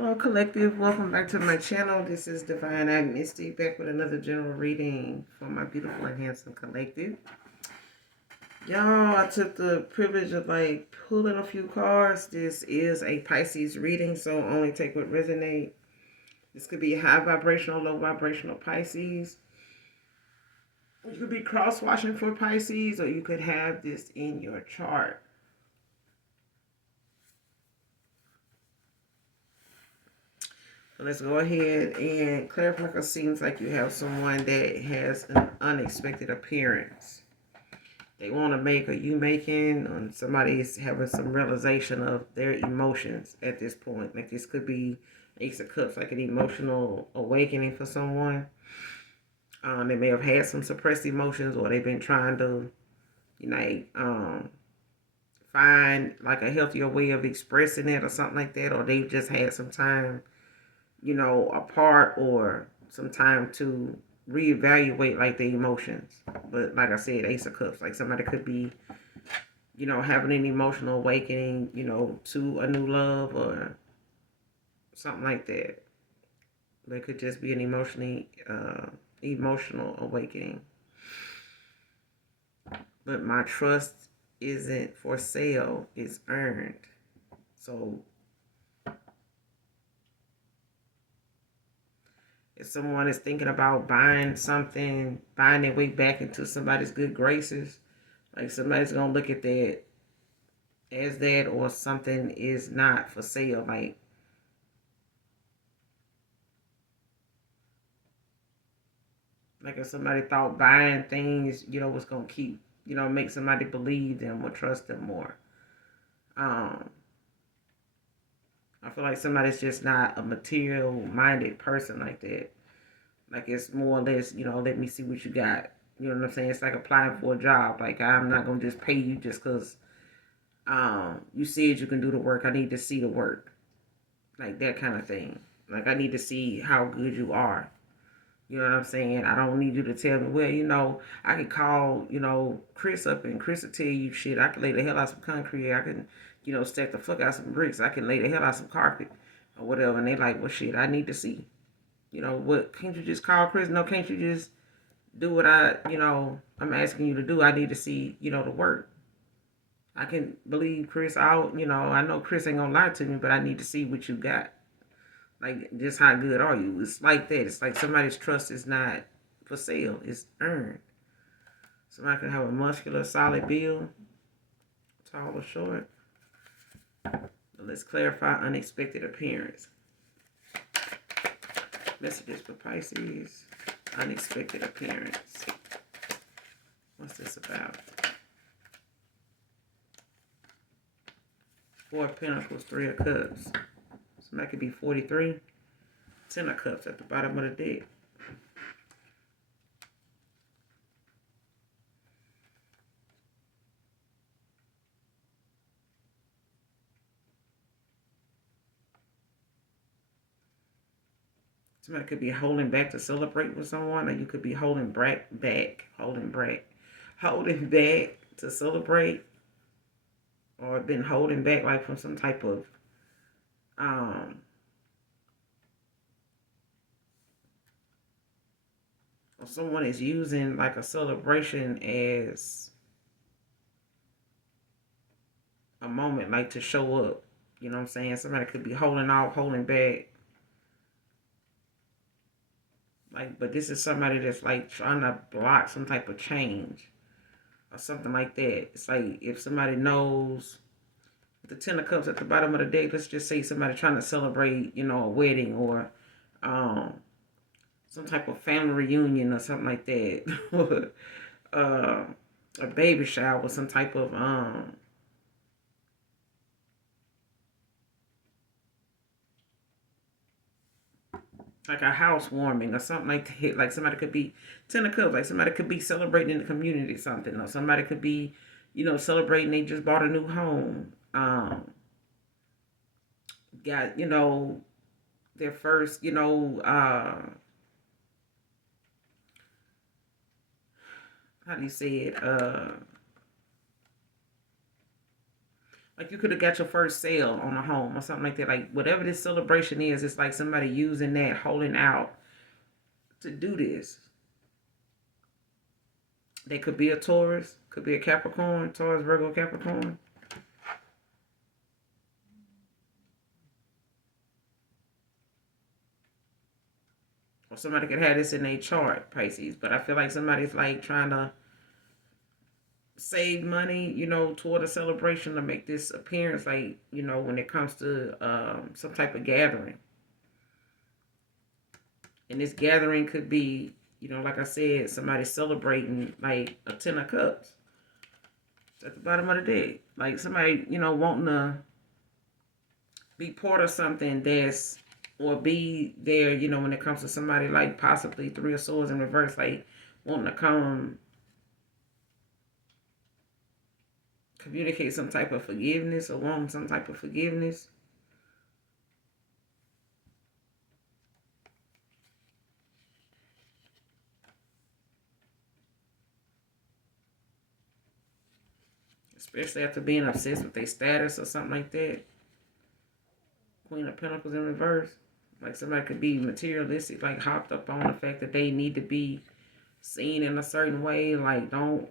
Hello, collective. Welcome back to my channel. This is Divine Ag Misty, back with another general reading for my beautiful and handsome collective. Y'all, I took the privilege of pulling a few cards. This is a Pisces reading, so only take what resonate. This could be high vibrational, low vibrational Pisces. You could be cross-watching for Pisces, or you could have this in your chart. So let's go ahead and clarify, because it seems like you have someone that has an unexpected appearance. They want to make, or you making, or somebody's having some realization of their emotions at this point. Like this could be Ace of Cups, like an emotional awakening for someone. They may have had some suppressed emotions, or they've been trying to, find like a healthier way of expressing it or something like that, or they've just had some time, apart, or some time to reevaluate like the emotions. But like I said, Ace of Cups, like somebody could be, having an emotional awakening, to a new love or something like that. But it could just be an emotional awakening. But my trust isn't for sale, it's earned. So if someone is thinking about buying something, buying their way back into somebody's good graces, like somebody's gonna look at that as that, or something is not for sale. Like if somebody thought buying things, was gonna keep, make somebody believe them or trust them more. Um, I feel like somebody's just not a material minded person like that. Like it's more or less, let me see what you got. You know what I'm saying? It's like applying for a job. Like I'm not gonna just pay you just because you said you can do the work. I need to see the work. Like that kind of thing. Like I need to see how good you are. You know what I'm saying? I don't need you to tell me, well, I can call, Chris up, and Chris will tell you shit. I can lay the hell out some concrete. I can, stack the fuck out some bricks. I can lay the hell out some carpet or whatever. And they like, well, shit, I need to see. What, can't you just call Chris? No, can't you just do what I'm asking you to do? I need to see, the work. I can believe Chris out. I know Chris ain't gonna lie to me, but I need to see what you got. Like, just how good are you? It's like that. It's like somebody's trust is not for sale. It's earned. Somebody can have a muscular, solid build, tall or short. But let's clarify unexpected appearance. Messages for Pisces. Unexpected appearance. What's this about? Four of Pentacles, Three of Cups. Somebody could be 43. Ten of Cups at the bottom of the deck. Somebody could be holding back to celebrate with someone, or you could be holding back to celebrate, or been holding back like from some type of or someone is using like a celebration as a moment like to show up. You know what I'm saying? Somebody could be holding off, holding back. Like, but this is somebody that's like trying to block some type of change or something like that. It's like if somebody knows the Ten of Cups at the bottom of the deck, let's just say somebody trying to celebrate, a wedding, or um, some type of family reunion or something like that. uh, a baby shower, some type of like a housewarming or something like that. Like somebody could be Ten of Cups, like somebody could be celebrating in the community something, or somebody could be, celebrating they just bought a new home. Got, their first, how do you say it? Like you could have got your first sale on a home or something like that. Like whatever this celebration is, it's like somebody using that, holding out to do this. They could be a Taurus, could be a Capricorn, Taurus, Virgo, Capricorn. Or somebody could have this in their chart, Pisces. But I feel like somebody's like trying to save money, toward a celebration to make this appearance, like, when it comes to some type of gathering. And this gathering could be, like I said, somebody celebrating like a 10 of cups at the bottom of the deck. Like somebody, wanting to be part of something that's, or be there, when it comes to somebody like possibly 3 of swords in reverse, like wanting to come communicate some type of forgiveness or wanting some type of forgiveness. Especially after being obsessed with their status or something like that. Queen of Pentacles in reverse. Like somebody could be materialistic, like hopped up on the fact that they need to be seen in a certain way. Like don't,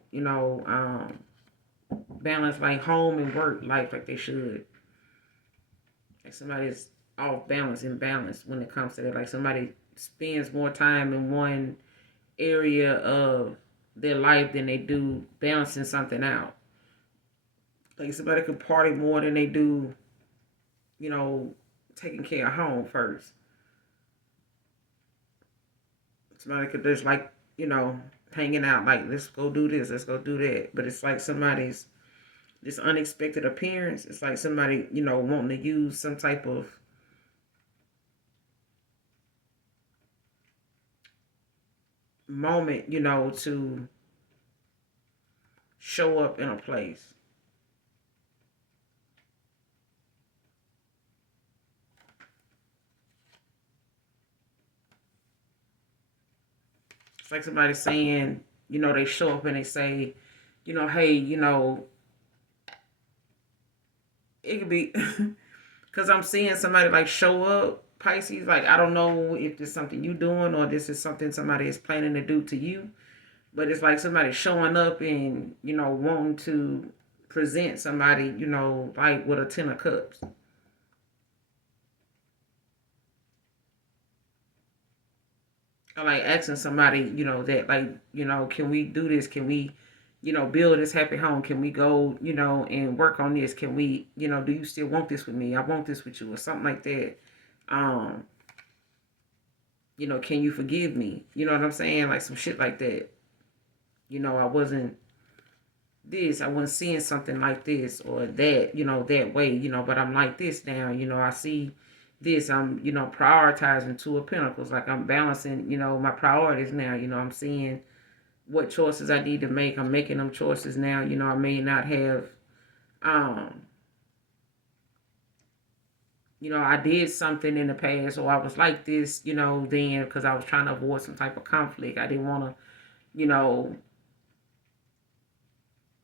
balance like home and work life like they should. Like somebody's off balance, imbalance when it comes to that. Like somebody spends more time in one area of their life than they do balancing something out. Like somebody could party more than they do, you know, taking care of home first. Somebody could just like, hanging out, like, let's go do this, let's go do that. But it's like somebody's this unexpected appearance. It's like somebody, wanting to use some type of moment, to show up in a place. It's like somebody saying, they show up and they say, hey, it could be because I'm seeing somebody like show up, Pisces. Like, I don't know if this is something you doing or this is something somebody is planning to do to you, but it's like somebody showing up and, wanting to present somebody, like with a 10 of cups. Or like asking somebody, that like, can we do this? Can we, build this happy home? Can we go, and work on this? Can we, do you still want this with me? I want this with you, or something like that. Um, can you forgive me? You know what I'm saying? Like some shit like that. I wasn't this, I wasn't seeing something like this or that, that way, but I'm like this now, I see this, I'm, prioritizing 2 of Pentacles, like I'm balancing, my priorities now, I'm seeing what choices I need to make. I'm making them choices now, I may not have, um, I did something in the past or I was like this, then because I was trying to avoid some type of conflict. I didn't want to, you know,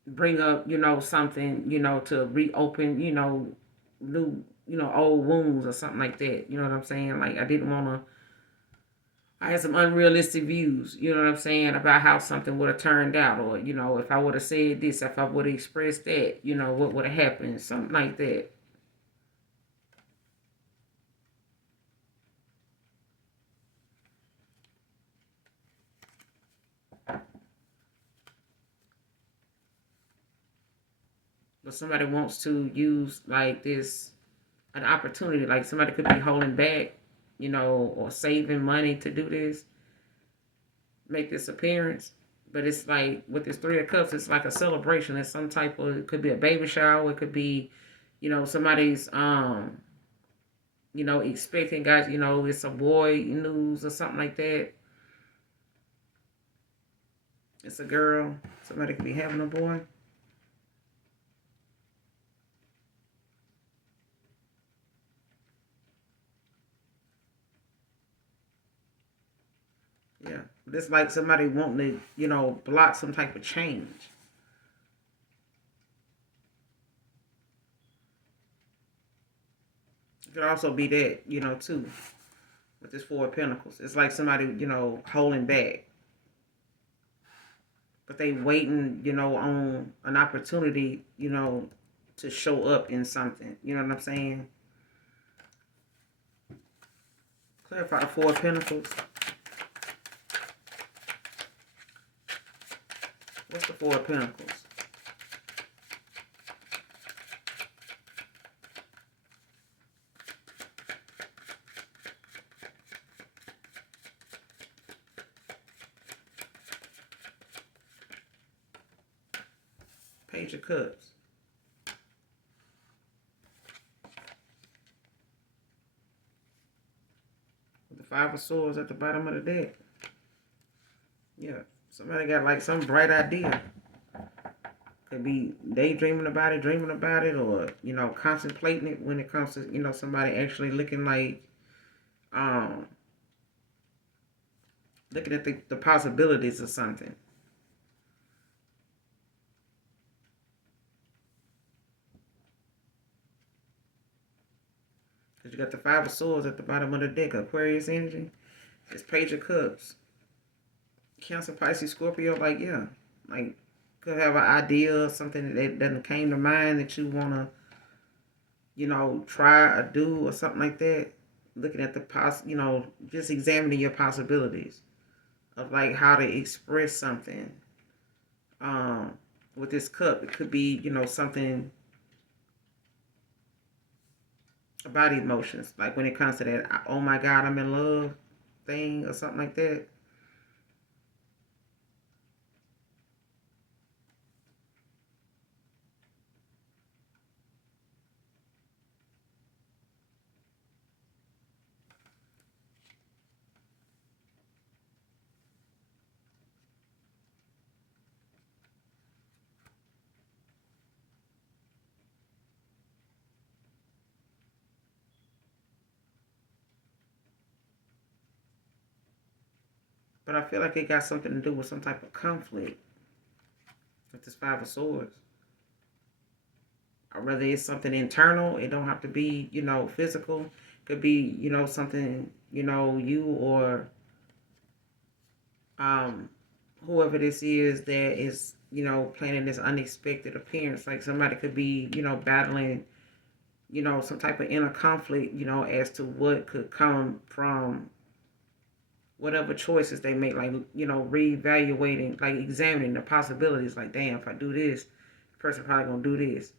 bring up, something, to reopen, new, old wounds or something like that. You know what I'm saying? Like I didn't want to. I had some unrealistic views, you know what I'm saying, about how something would have turned out, or if I would have said this, if I would have expressed that, what would have happened, something like that. But somebody wants to use like this an opportunity, like somebody could be holding back, or saving money to do this, make this appearance. But it's like with this 3 of Cups, it's like a celebration. It's some type of, it could be a baby shower, it could be, somebody's expecting guys, it's a boy news or something like that. It's a girl. Somebody could be having a boy. Yeah. But it's like somebody wanting to, block some type of change. It could also be that, too, with this Four of Pentacles. It's like somebody, holding back. But they waiting, on an opportunity, to show up in something. You know what I'm saying? Clarify the Four of Pentacles. What's the Four of Pentacles? Page of Cups. With the Five of Swords at the bottom of the deck. Yeah. Somebody got like some bright idea. Could be daydreaming about it, dreaming about it, or, contemplating it when it comes to, somebody actually looking like, um, looking at the possibilities of something. Because you got the Five of Swords at the bottom of the deck. Aquarius energy. It's Page of Cups. Cancer, Pisces, Scorpio, like, yeah. Like, could have an idea, something that doesn't came to mind that you want to, try or do or something like that. Looking at just examining your possibilities of, like, how to express something. With this cup, it could be, something about emotions. Like when it comes to that, oh my God, I'm in love thing or something like that. But I feel like it got something to do with some type of conflict with this Five of Swords. Or whether it's something internal, it don't have to be, physical. It could be, something, you or um whoever this is that is, planning this unexpected appearance. Like somebody could be, battling, some type of inner conflict, as to what could come from whatever choices they make, like, reevaluating, like examining the possibilities, like, damn, if I do this, the person probably gonna do this.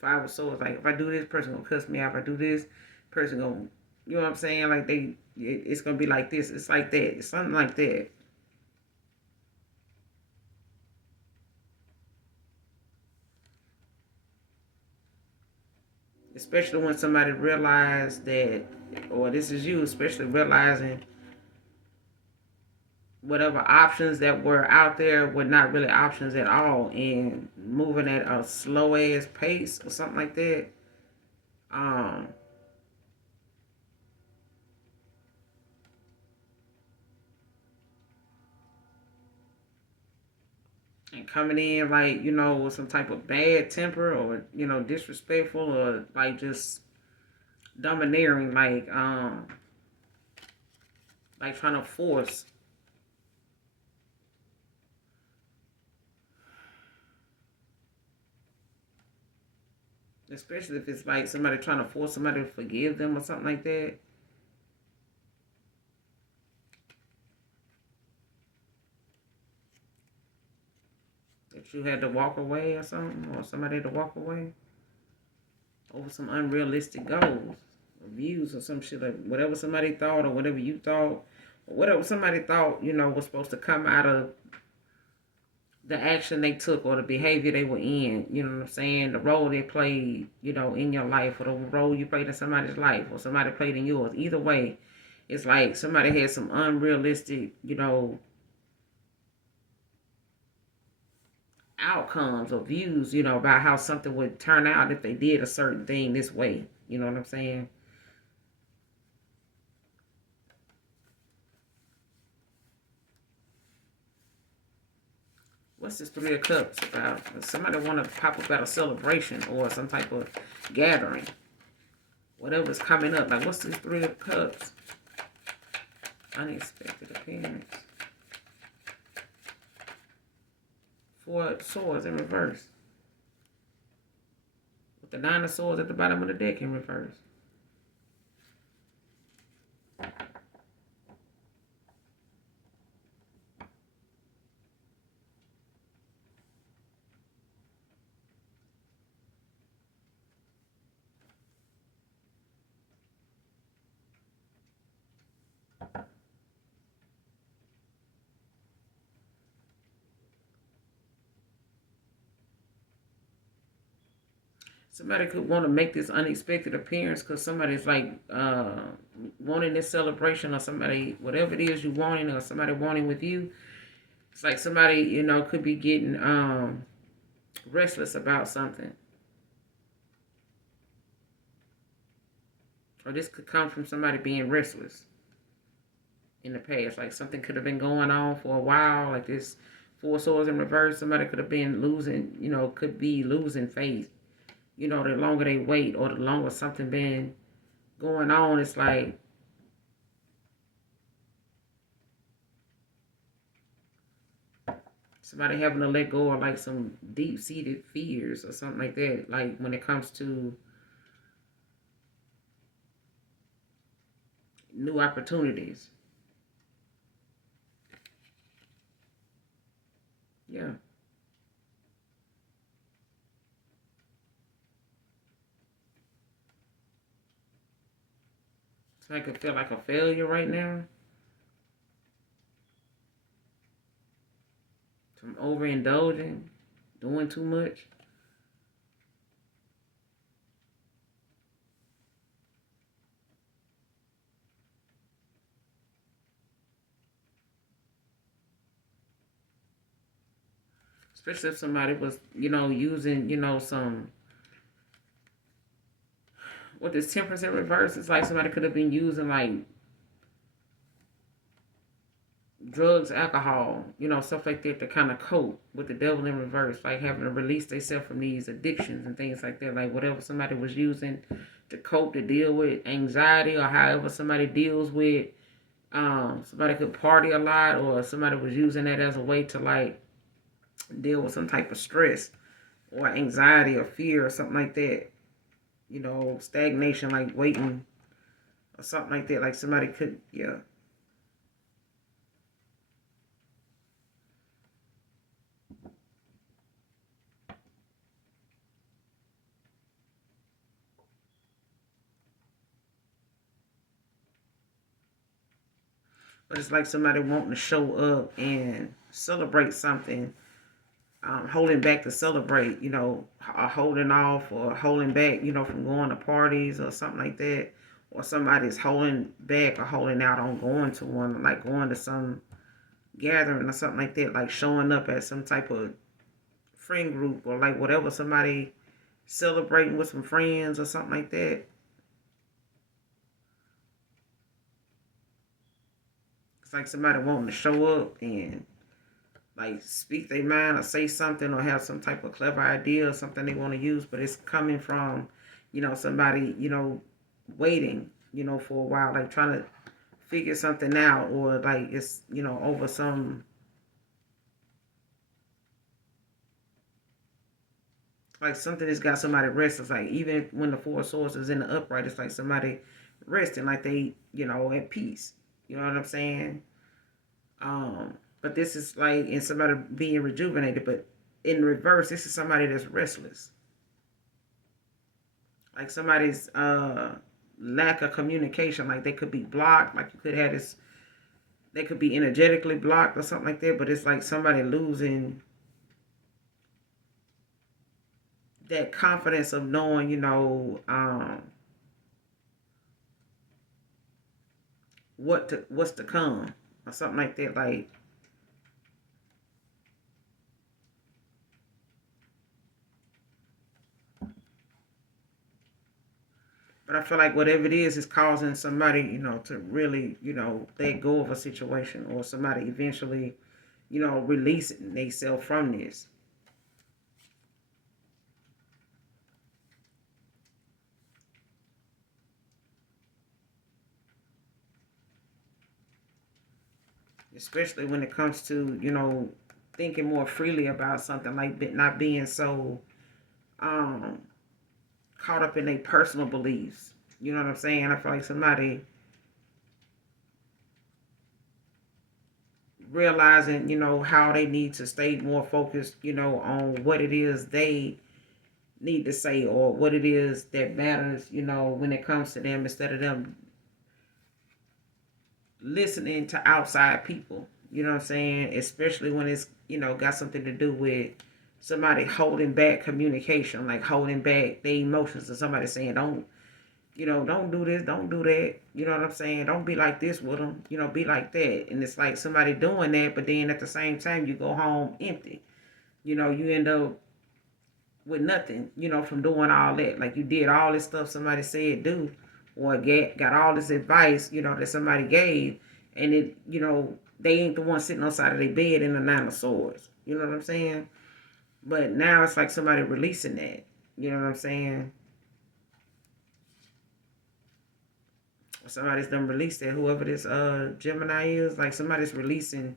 Five of Swords, like, if I do this, person gonna cuss me out. If I do this, person gonna, you know what I'm saying? Like, it's gonna be like this. It's like that. It's something like that. Especially when somebody realized that, or this is you, especially realizing whatever options that were out there were not really options at all, and moving at a slow ass pace or something like that. Um, and coming in like, with some type of bad temper or, disrespectful or like just domineering, like trying to force, especially if it's like somebody trying to force somebody to forgive them or something like that. That you had to walk away or something, or somebody had to walk away over some unrealistic goals or views or some shit, like whatever somebody thought or whatever you thought or whatever somebody thought, was supposed to come out of the action they took or the behavior they were in, you know what I'm saying? The role they played, in your life, or the role you played in somebody's life, or somebody played in yours. Either way, it's like somebody had some unrealistic, outcomes or views, about how something would turn out if they did a certain thing this way. You know what I'm saying? What's this Three of Cups about? Somebody want to pop up at a celebration or some type of gathering. whatever's coming up. Like, what's this Three of Cups? Unexpected appearance. Four of Swords in reverse. With the Nine of Swords at the bottom of the deck in reverse. Somebody could want to make this unexpected appearance because somebody's like wanting this celebration, or somebody, whatever it is you wanting, or somebody wanting with you. It's like somebody, could be getting restless about something. Or this could come from somebody being restless in the past. Like something could have been going on for a while. Like this Four of Swords in reverse. Somebody could have been losing, could be losing faith. The longer they wait, or the longer something been going on, it's like somebody having to let go of like some deep-seated fears or something like that. Like when it comes to new opportunities. Yeah. So I could feel like a failure right now. From overindulging, doing too much. Especially if somebody was, using, some, what this Temperance in reverse, it's like somebody could have been using like drugs, alcohol, stuff like that to kind of cope with the devil in reverse, like having to release themselves from these addictions and things like that. Like whatever somebody was using to cope, to deal with anxiety, or however somebody deals with, somebody could party a lot, or somebody was using that as a way to like deal with some type of stress or anxiety or fear or something like that. Stagnation, like waiting or something like that. Like somebody could, yeah. But it's like somebody wanting to show up and celebrate something, holding back to celebrate, or holding off or holding back, from going to parties or something like that. Or somebody's holding back or holding out on going to one, like going to some gathering or something like that, like showing up at some type of friend group, or like whatever, somebody celebrating with some friends or something like that. It's like somebody wanting to show up and like speak their mind or say something or have some type of clever idea or something they want to use, but it's coming from, somebody, waiting, for a while, like trying to figure something out, or like it's, over some, like something that's got somebody restless. Like even when the Four of Swords is in the upright, it's like somebody resting, like they, at peace. You know what I'm saying? But this is like in somebody being rejuvenated, but in reverse, this is somebody that's restless. Like somebody's lack of communication, like they could be blocked, like you could have this, they could be energetically blocked or something like that, but it's like somebody losing that confidence of knowing, what's to come or something like that. Like, but I feel like whatever it is causing somebody, to really, let go of a situation, or somebody eventually, releasing themselves from this. especially when it comes to, thinking more freely about something, like not being so um, caught up in their personal beliefs. You know what I'm saying? I feel like somebody realizing, how they need to stay more focused, on what it is they need to say, or what it is that matters, when it comes to them, instead of them listening to outside people. You know what I'm saying? Especially when it's, got something to do with somebody holding back communication, like holding back their emotions, or somebody saying, don't do this, don't do that. You know what I'm saying? Don't be like this with them, be like that. And it's like somebody doing that, but then at the same time, you go home empty. You end up with nothing, from doing all that. Like you did all this stuff somebody said do, or got all this advice, that somebody gave, and they ain't the one sitting on the side of their bed in the nine of swords. You know what I'm saying? But now it's like somebody releasing that. You know what I'm saying? Somebody's done released that. Whoever this Gemini is, like somebody's releasing,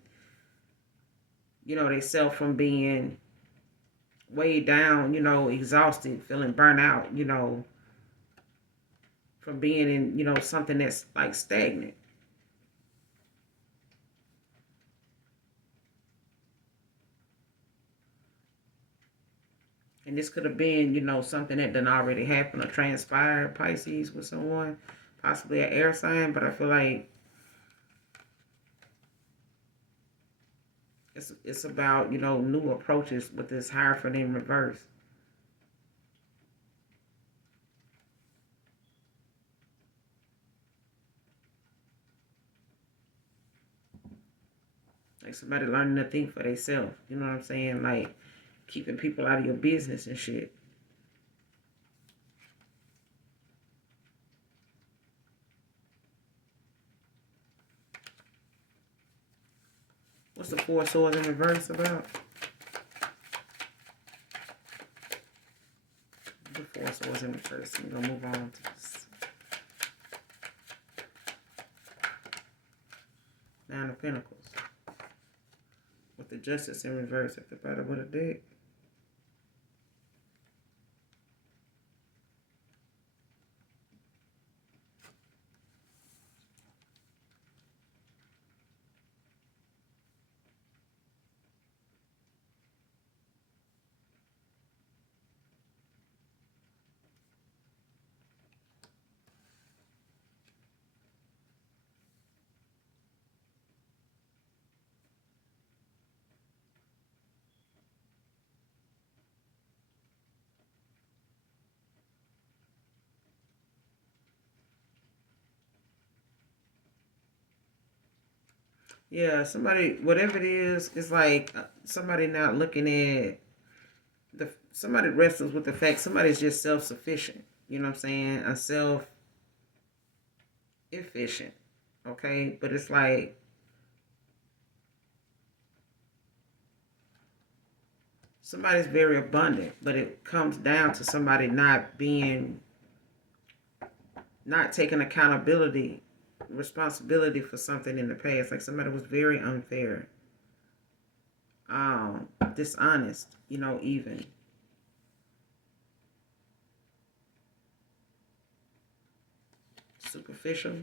they self from being weighed down, exhausted, feeling burnt out, from being in, something that's like stagnant. And this could have been, something that done already happened or transpired, Pisces, with someone, possibly an air sign. But I feel like it's about, new approaches with this Hierophant in reverse. Like somebody learning to think for themselves. You know what I'm saying? Like keeping people out of your business and shit. What's the Four Swords in reverse about? The Four Swords in reverse. We're going to move on to this. Nine of Pentacles. With the Justice in reverse at the bottom of the deck. Yeah, somebody, whatever it is, it's like somebody not looking at somebody wrestles with the fact somebody's just self sufficient. You know what I'm saying? A self efficient. Okay, but it's like somebody's very abundant, but it comes down to somebody not taking accountability, responsibility for something in the past. Like somebody was very unfair, dishonest, even superficial.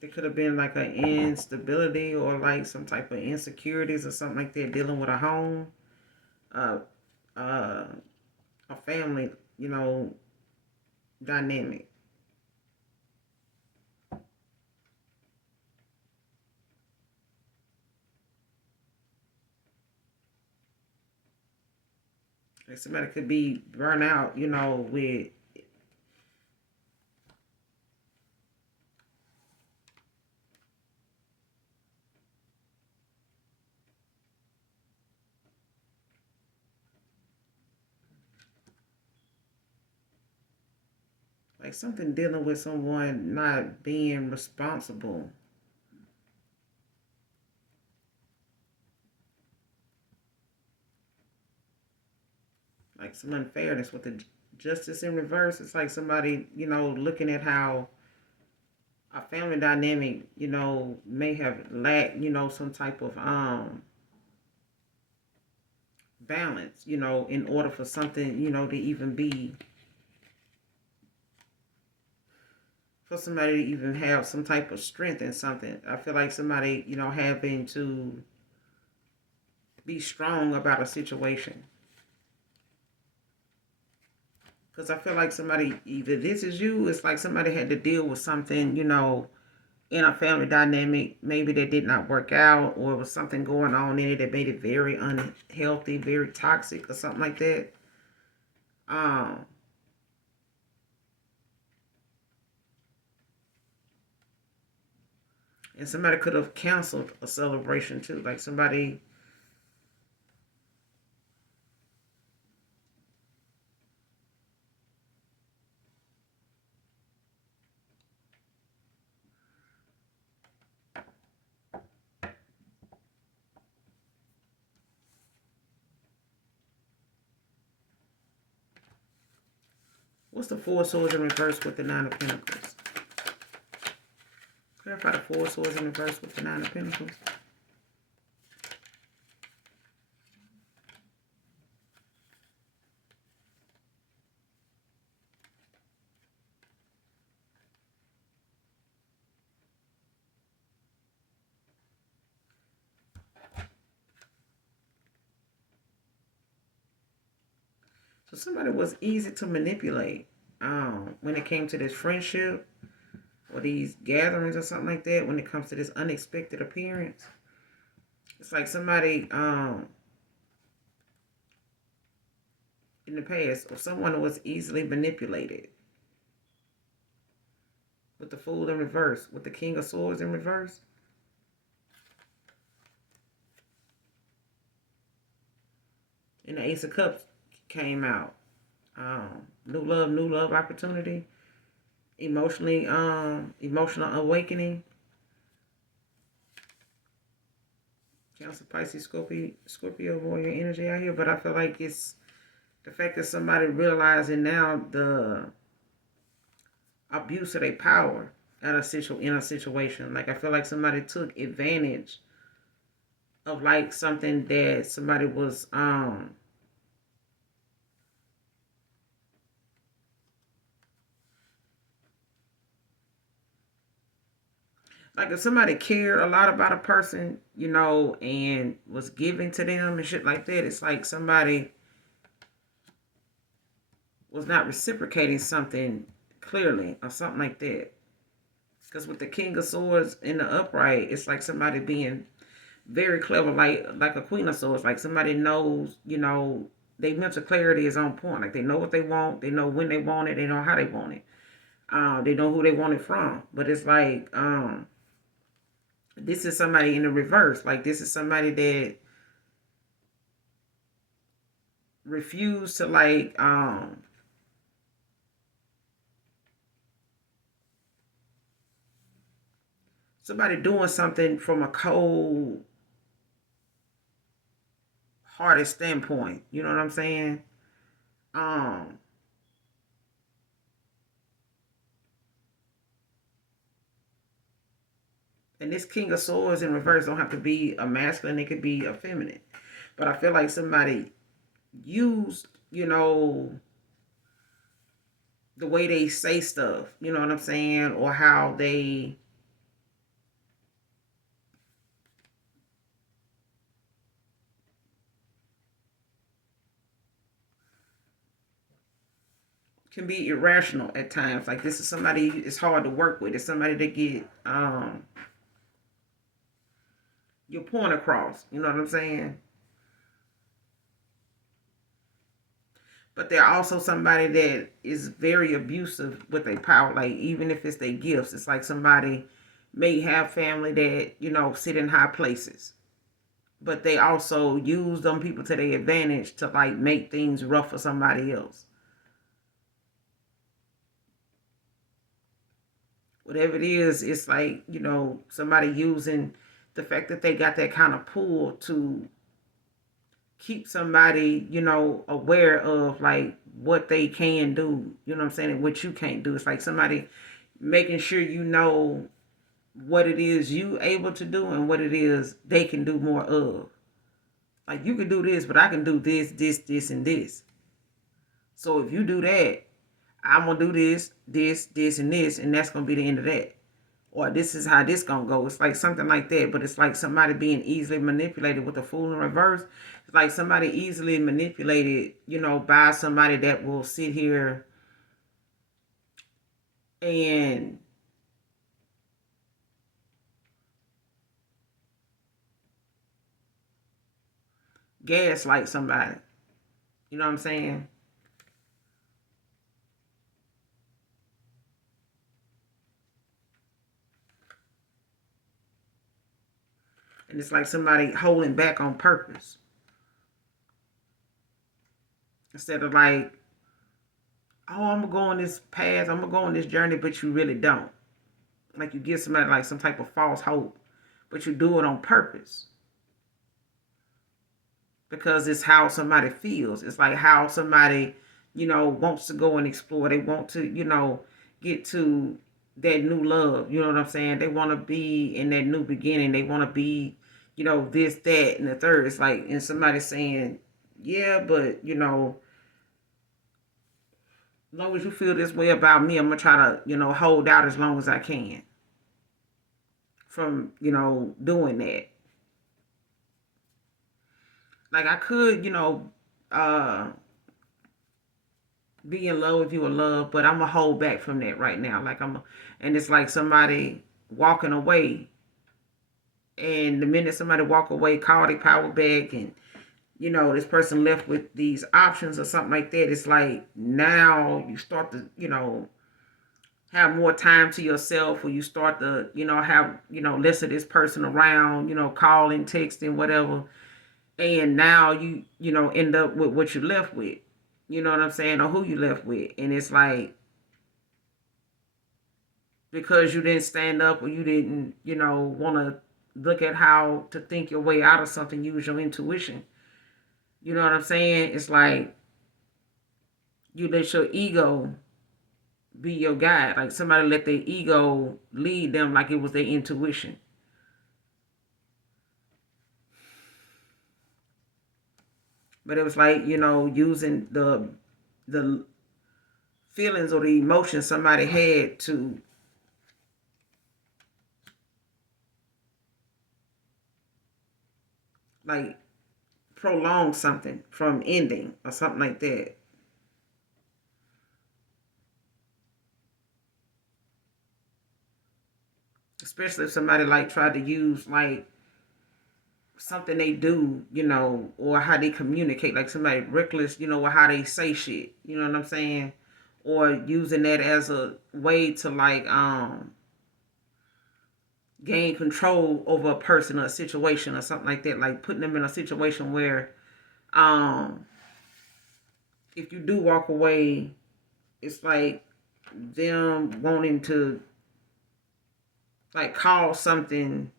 There could have been like an instability or like some type of insecurities or something like that, dealing with a home, uh, uh, a family, dynamic. Like somebody could be burnt out, with like something dealing with someone not being responsible. Like some unfairness with the justice in reverse. It's like somebody, looking at how a family dynamic, may have lacked, some type of balance, in order for something, to even be, for somebody to even have some type of strength in something. I feel like somebody, having to be strong about a situation. Because I feel like somebody, either this is you, it's like somebody had to deal with something, in a family dynamic, maybe that did not work out, or was something going on in it that made it very unhealthy, very toxic, or something like that. Um, and somebody could have canceled a celebration too. Like somebody, what's the Four of Swords in reverse with the Nine of Pentacles? Clarify the Four of Swords in reverse with the Nine of Pentacles. So somebody was easy to manipulate when it came to this friendship or these gatherings or something like that. When it comes to this unexpected appearance, it's like somebody in the past or someone who was easily manipulated. With the Fool in reverse, with the King of Swords in reverse, and the Ace of Cups came out. New love opportunity, emotional awakening. Cancer, Pisces, Scorpio, warrior energy out here. But I feel like it's the fact that somebody realizing now the abuse of their power in a situation. Like I feel like somebody took advantage of like something that somebody was like if somebody cared a lot about a person, and was giving to them and shit like that, it's like somebody was not reciprocating something clearly or something like that. Because with the King of Swords in the upright, it's like somebody being very clever, like a Queen of Swords. Like somebody knows, their mental clarity is on point. Like they know what they want, they know when they want it, they know how they want it. They know who they want it from. But it's like this is somebody in the reverse. Like this is somebody that refused to somebody doing something from a cold hearted standpoint. You know what I'm saying? Um and this King of Swords in reverse don't have to be a masculine, it could be a feminine. But I feel like somebody used, the way they say stuff, you know what I'm saying? Or how they can be irrational at times. Like this is somebody it's hard to work with. It's somebody that get your point across. You know what I'm saying? But they're also somebody that is very abusive with their power. Like even if it's their gifts, it's like somebody may have family that sit in high places, but they also use them people to their advantage to like make things rough for somebody else. Whatever it is, it's like somebody using the fact that they got that kind of pull to keep somebody, aware of like what they can do, you know what I'm saying, and what you can't do. It's like somebody making sure you know what it is you able to do and what it is they can do more of. Like you can do this, but I can do this, and this. So if you do that, I'm gonna do this, and that's gonna be the end of that. Or this is how this gonna go. It's like something like that, but it's like somebody being easily manipulated with the fool in reverse. It's like somebody easily manipulated, by somebody that will sit here and gaslight somebody. You know what I'm saying? And it's like somebody holding back on purpose. Instead of like, oh, I'm gonna go on this path, I'm gonna go on this journey, but you really don't. Like you give somebody like some type of false hope, but you do it on purpose. Because it's how somebody feels. It's like how somebody, wants to go and explore. They want to, get to that new love. You know what I'm saying? They want to be in that new beginning. They want to be, this, that, and the third. It's like, and somebody saying, yeah, but, as long as you feel this way about me, I'm going to try to, hold out as long as I can from, doing that. Like I could, uh, be in love with you in love, but I'm gonna hold back from that right now. And it's like somebody walking away, and the minute somebody walk away, call their power back, and this person left with these options or something like that. It's like now you start to, have more time to yourself, or you start to, have, less of this person around, calling, texting, whatever, and now you end up with what you left with. You know what I'm saying? Or who you left with. And it's like because you didn't stand up or you didn't, want to look at how to think your way out of something, use your intuition. You know what I'm saying? It's like you let your ego be your guide. Like somebody let their ego lead them like it was their intuition. But it was like, using the feelings or the emotions somebody had to like prolong something from ending or something like that. Especially if somebody like tried to use like something they do, or how they communicate, like somebody reckless, or how they say shit, you know what I'm saying? Or using that as a way to like gain control over a person or a situation or something like that, like putting them in a situation where um if you do walk away, it's like them wanting to like cause something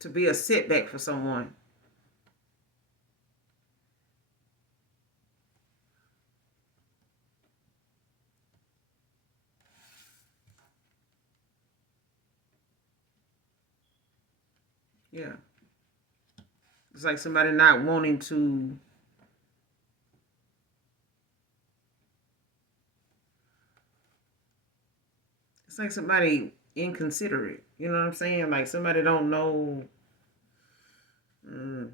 to be a setback for someone. Yeah. It's like somebody not wanting to it's like somebody inconsiderate. You know what I'm saying? Like somebody don't know. Mm,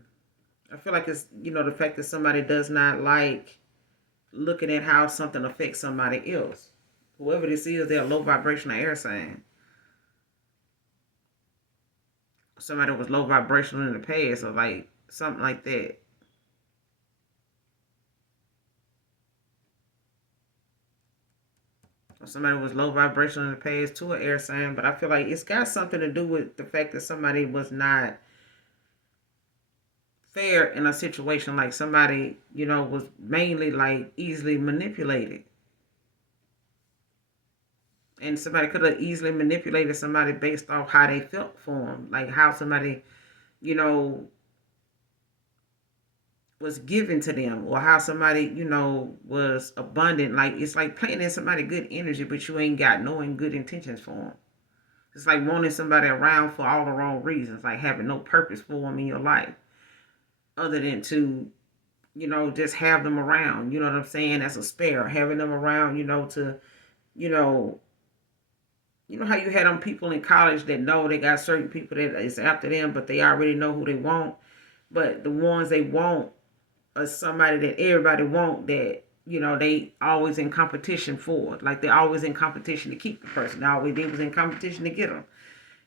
I feel like it's the fact that somebody does not like looking at how something affects somebody else. Whoever this is, they're a low vibrational air sign. Somebody was low vibrational in the past, or like something like that. Or somebody was low vibrational in the past to an air sign, but I feel like it's got something to do with the fact that somebody was not fair in a situation, like somebody was mainly like easily manipulated, and somebody could have easily manipulated somebody based off how they felt for them, like how somebody you know, was given to them, or how somebody, was abundant. Like, it's like planting somebody good energy, but you ain't got no good intentions for them. It's like wanting somebody around for all the wrong reasons, like having no purpose for them in your life other than to, just have them around. You know what I'm saying? As a spare, having them around, to, you know, how you had them people in college that know they got certain people that is after them, but they already know who they want. But the ones they want are somebody that everybody want, that they always in competition for. Like, they're always in competition to keep the person. They was in competition to get them.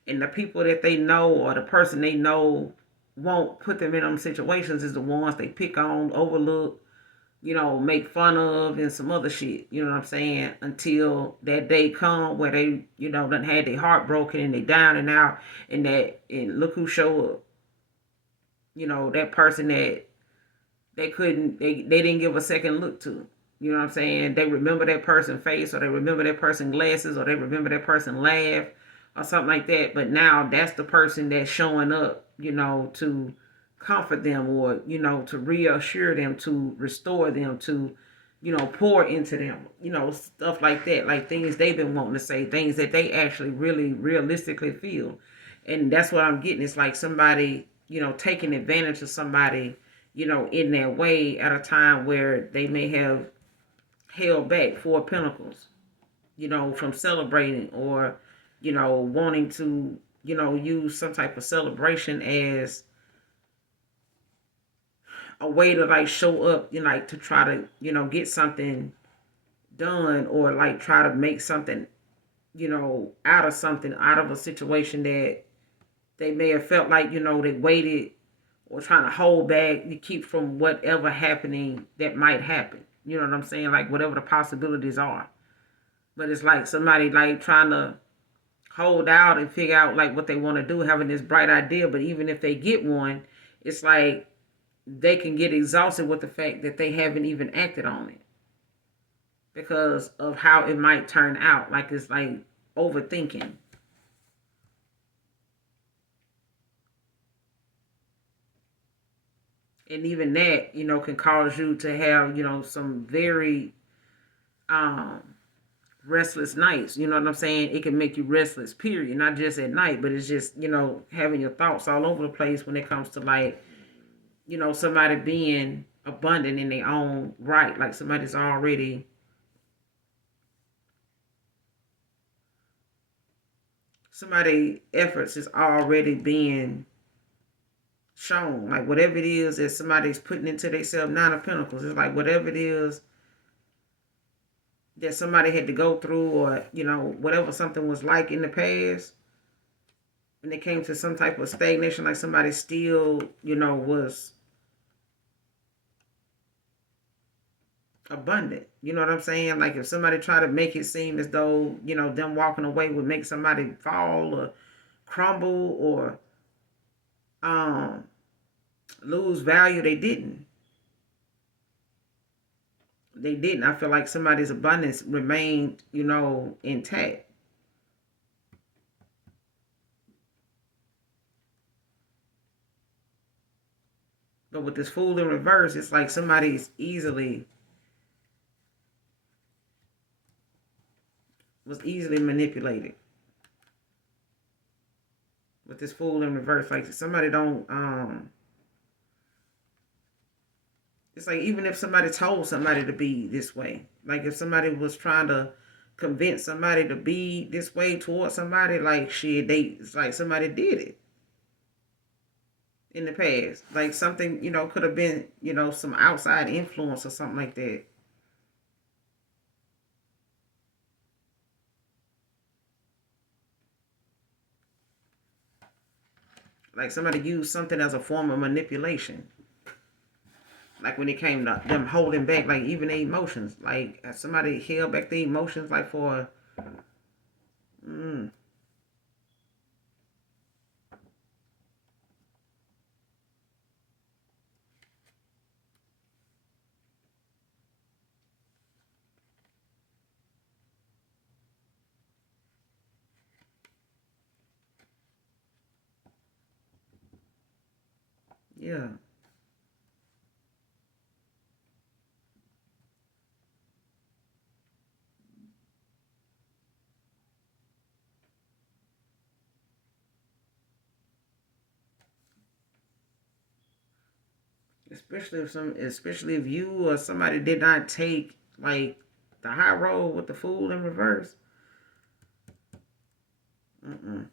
And the people that they know, or the person they know won't put them in them situations, is the ones they pick on, overlook, make fun of, and some other shit. You know what I'm saying? Until that day come where they, done had their heart broken and they down and out, and look who show up. That person that they didn't give a second look to. You know what I'm saying? They remember that person's face, or they remember that person's glasses, or they remember that person laugh, or something like that. But now that's the person that's showing up, to comfort them, or, to reassure them, to restore them, to, pour into them, stuff like that. Like, things they've been wanting to say, things that they actually really realistically feel. And that's what I'm getting. It's like somebody, taking advantage of somebody, in their way at a time where they may have held back Four Pentacles, from celebrating, or, wanting to, use some type of celebration as a way to, like, show up, like, to try to, get something done, or, like, try to make something, out of something, out of a situation that they may have felt like, they waited, or trying to hold back to keep from whatever happening that might happen. You know what I'm saying? Like, whatever the possibilities are. But it's like somebody, like, trying to hold out and figure out, like, what they want to do, having this bright idea. But even if they get one, it's like they can get exhausted with the fact that they haven't even acted on it, because of how it might turn out. Like, it's like overthinking. And even that, can cause you to have, some very um restless nights. You know what I'm saying? It can make you restless, period. Not just at night, but it's just, having your thoughts all over the place when it comes to, like, somebody being abundant in their own right. Like, somebody efforts is already being shown. Like, whatever it is that somebody's putting into themselves, Nine of Pentacles, it's like whatever it is that somebody had to go through, or, whatever something was like in the past, when it came to some type of stagnation, like somebody still, was abundant. You know what I'm saying? Like, if somebody tried to make it seem as though, them walking away would make somebody fall, or crumble, or um lose value, they didn't. They didn't. I feel like somebody's abundance remained, intact. But with this Fool in reverse, it's like somebody's easily manipulated. With this Fool in reverse, like, somebody don't it's like, even if somebody told somebody to be this way, like, if somebody was trying to convince somebody to be this way towards somebody, like, shit, it's like somebody did it in the past. Like, something, could have been, some outside influence or something like that. Like, somebody used something as a form of manipulation. Like, when it came to them holding back, like, even their emotions. Like, somebody held back their emotions, like, for mm, Yeah. Especially if you or somebody did not take like the high road with the fool in reverse. Mm-mm.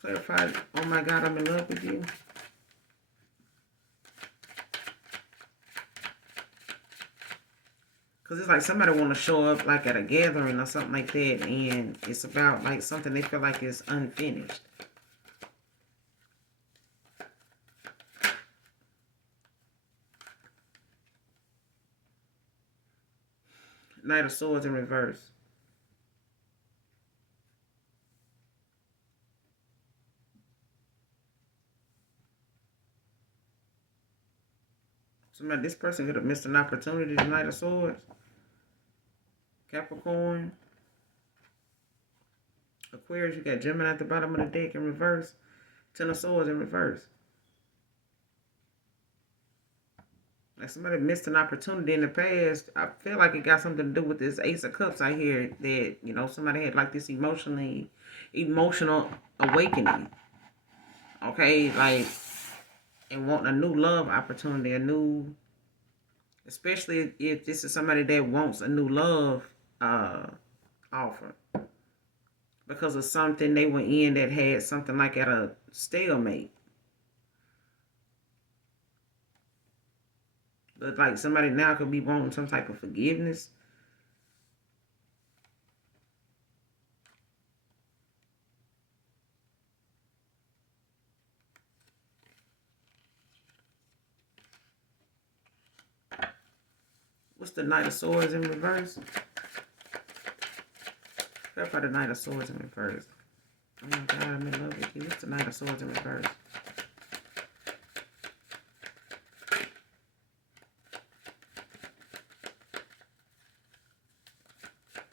Clarified. Oh my God, I'm in love with you. Cause it's like somebody want to show up like at a gathering or something like that, and it's about like something they feel like is unfinished. Knight of Swords in reverse. Somebody, this person could have missed an opportunity. The Knight of Swords. Capricorn. Aquarius, you got Gemini at the bottom of the deck in reverse. Ten of Swords in reverse. Like somebody missed an opportunity in the past. I feel like it got something to do with this Ace of Cups I hear that, somebody had like this emotional awakening. Okay, like, and wanting a new love opportunity, especially if this is somebody that wants a new love uh, offer because of something they were in that had something like at a stalemate. But like somebody now could be wanting some type of forgiveness. What's the Knight of Swords in reverse? Clarify the Knight of Swords in reverse. Oh my God, I'm in love with you. What's the Knight of Swords in reverse?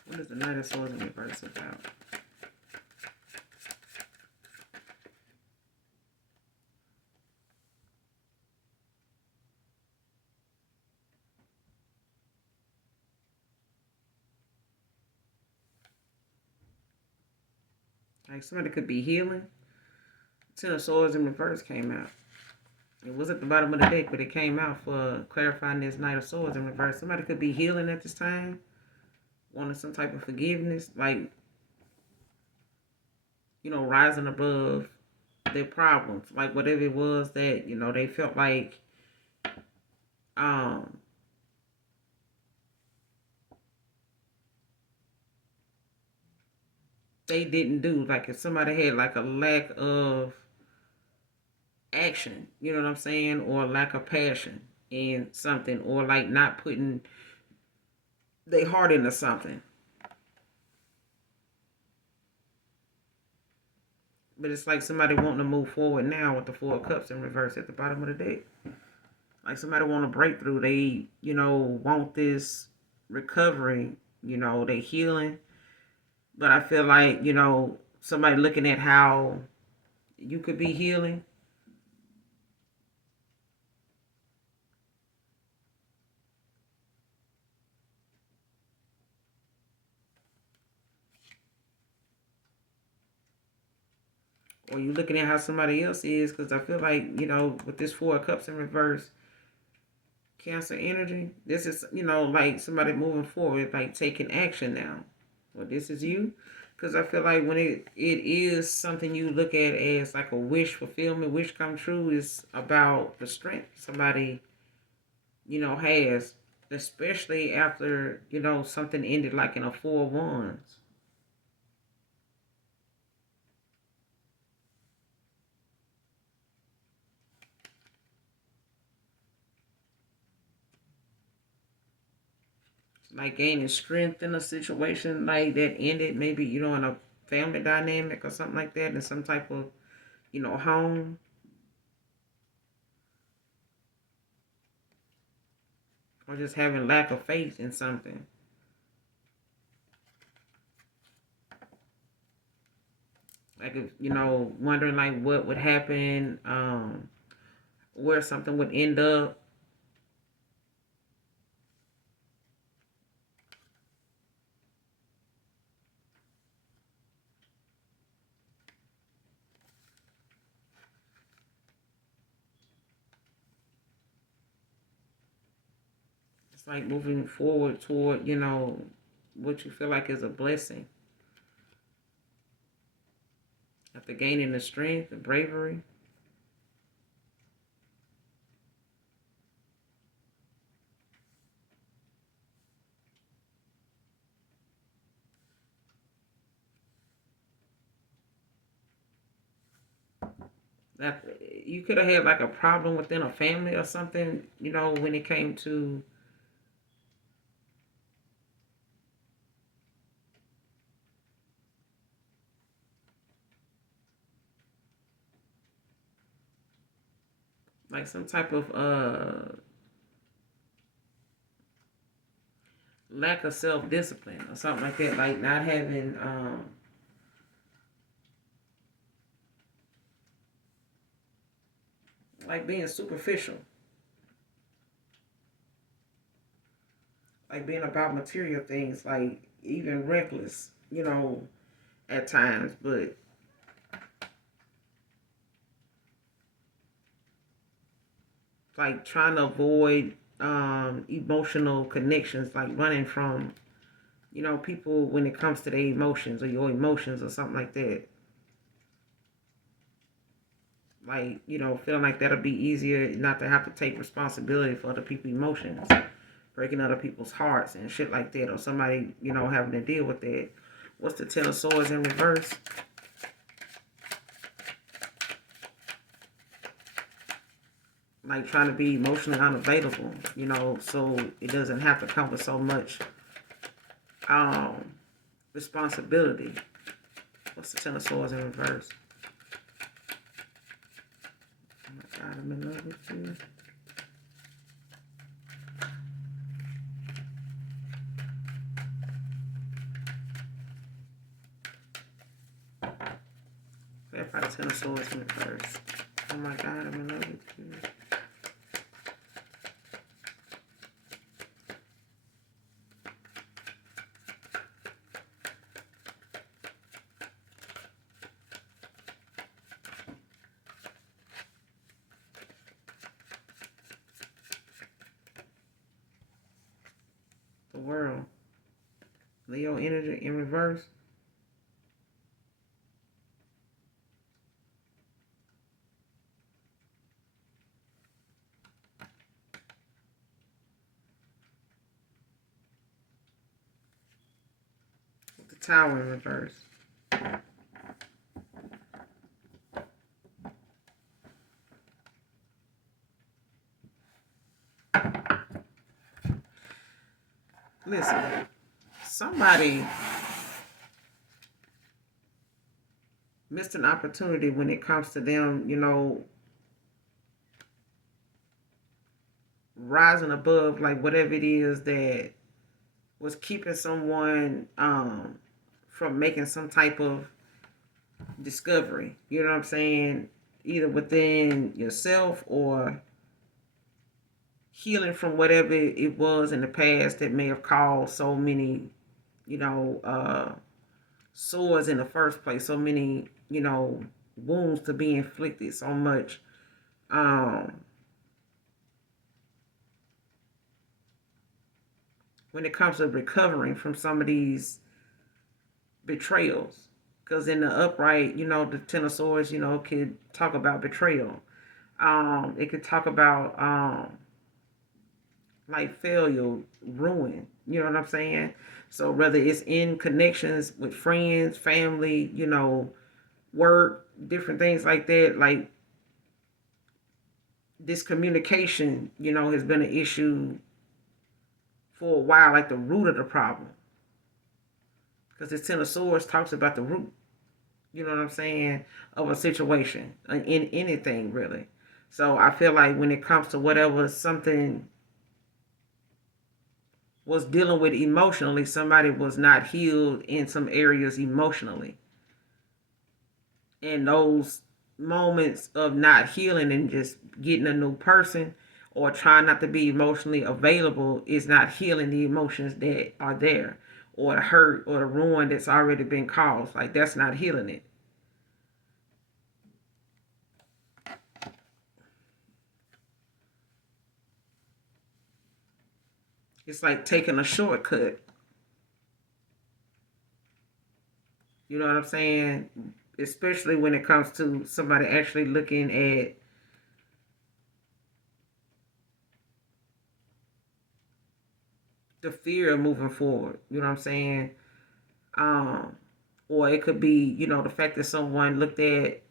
What is the Knight of Swords in reverse about? Like somebody could be healing. Ten of Swords in reverse came out. It was at the bottom of the deck, but it came out for clarifying this Knight of Swords in reverse. Somebody could be healing at this time, wanting some type of forgiveness, like, rising above their problems, like whatever it was that, they felt like um they didn't do. Like if somebody had like a lack of action, you know what I'm saying, or lack of passion in something, or like not putting their heart into something. But it's like somebody wanting to move forward now with the Four of Cups in reverse at the bottom of the deck. Like somebody want a breakthrough. They, want this recovery. They healing. But I feel like, somebody looking at how you could be healing. Or you looking at how somebody else is. Because I feel like, with this Four of Cups in reverse, Cancer energy, this is, like somebody moving forward, like taking action now. Well, this is you. Because I feel like when it is something you look at as like a wish fulfillment, wish come true, is about the strength somebody, has, especially after, something ended like in a Four of Wands. Like gaining strength in a situation like that ended, maybe, in a family dynamic or something like that, in some type of, home, or just having lack of faith in something. Like, if, wondering like what would happen, where something would end up. It's like moving forward toward, what you feel like is a blessing. After gaining the strength, the bravery. That you could have had like a problem within a family or something, when it came to like some type of lack of self discipline or something like that, like not having like being superficial, like being about material things, like even reckless, at times, but like trying to avoid emotional connections, like running from, people when it comes to their emotions or your emotions or something like that. Like, feeling like that'll be easier not to have to take responsibility for other people's emotions, breaking other people's hearts and shit like that, or somebody, having to deal with that. What's the Ten of Swords in reverse? Like trying to be emotionally unavailable, so it doesn't have to come with so much um responsibility. What's the Ten of Swords in reverse? Oh my God, I'm in love with you. Clarify the Ten of Swords in reverse. Oh my God, I'm in love with you. The World. Leo energy in reverse. The Tower in reverse. Listen, somebody missed an opportunity when it comes to them, rising above like whatever it is that was keeping someone from making some type of discovery. You know what I'm saying? Either within yourself or healing from whatever it was in the past that may have caused so many, you know, sores in the first place, so many, wounds to be inflicted, so much um, when it comes to recovering from some of these betrayals. Because in the upright, the Ten of Swords, could talk about betrayal. It could talk about like failure, ruin. You know what I'm saying? So whether it's in connections with friends, family, work, different things like that, like this communication, has been an issue for a while, like the root of the problem. Because the Ten of Swords talks about the root, you know what I'm saying, of a situation, in anything really. So I feel like when it comes to whatever something was dealing with emotionally, somebody was not healed in some areas emotionally. And those moments of not healing and just getting a new person or trying not to be emotionally available is not healing the emotions that are there, or the hurt or the ruin that's already been caused. Like, that's not healing it. It's like taking a shortcut. You know what I'm saying? Especially when it comes to somebody actually looking at the fear of moving forward. You know what I'm saying? Um, or it could be, the fact that someone looked at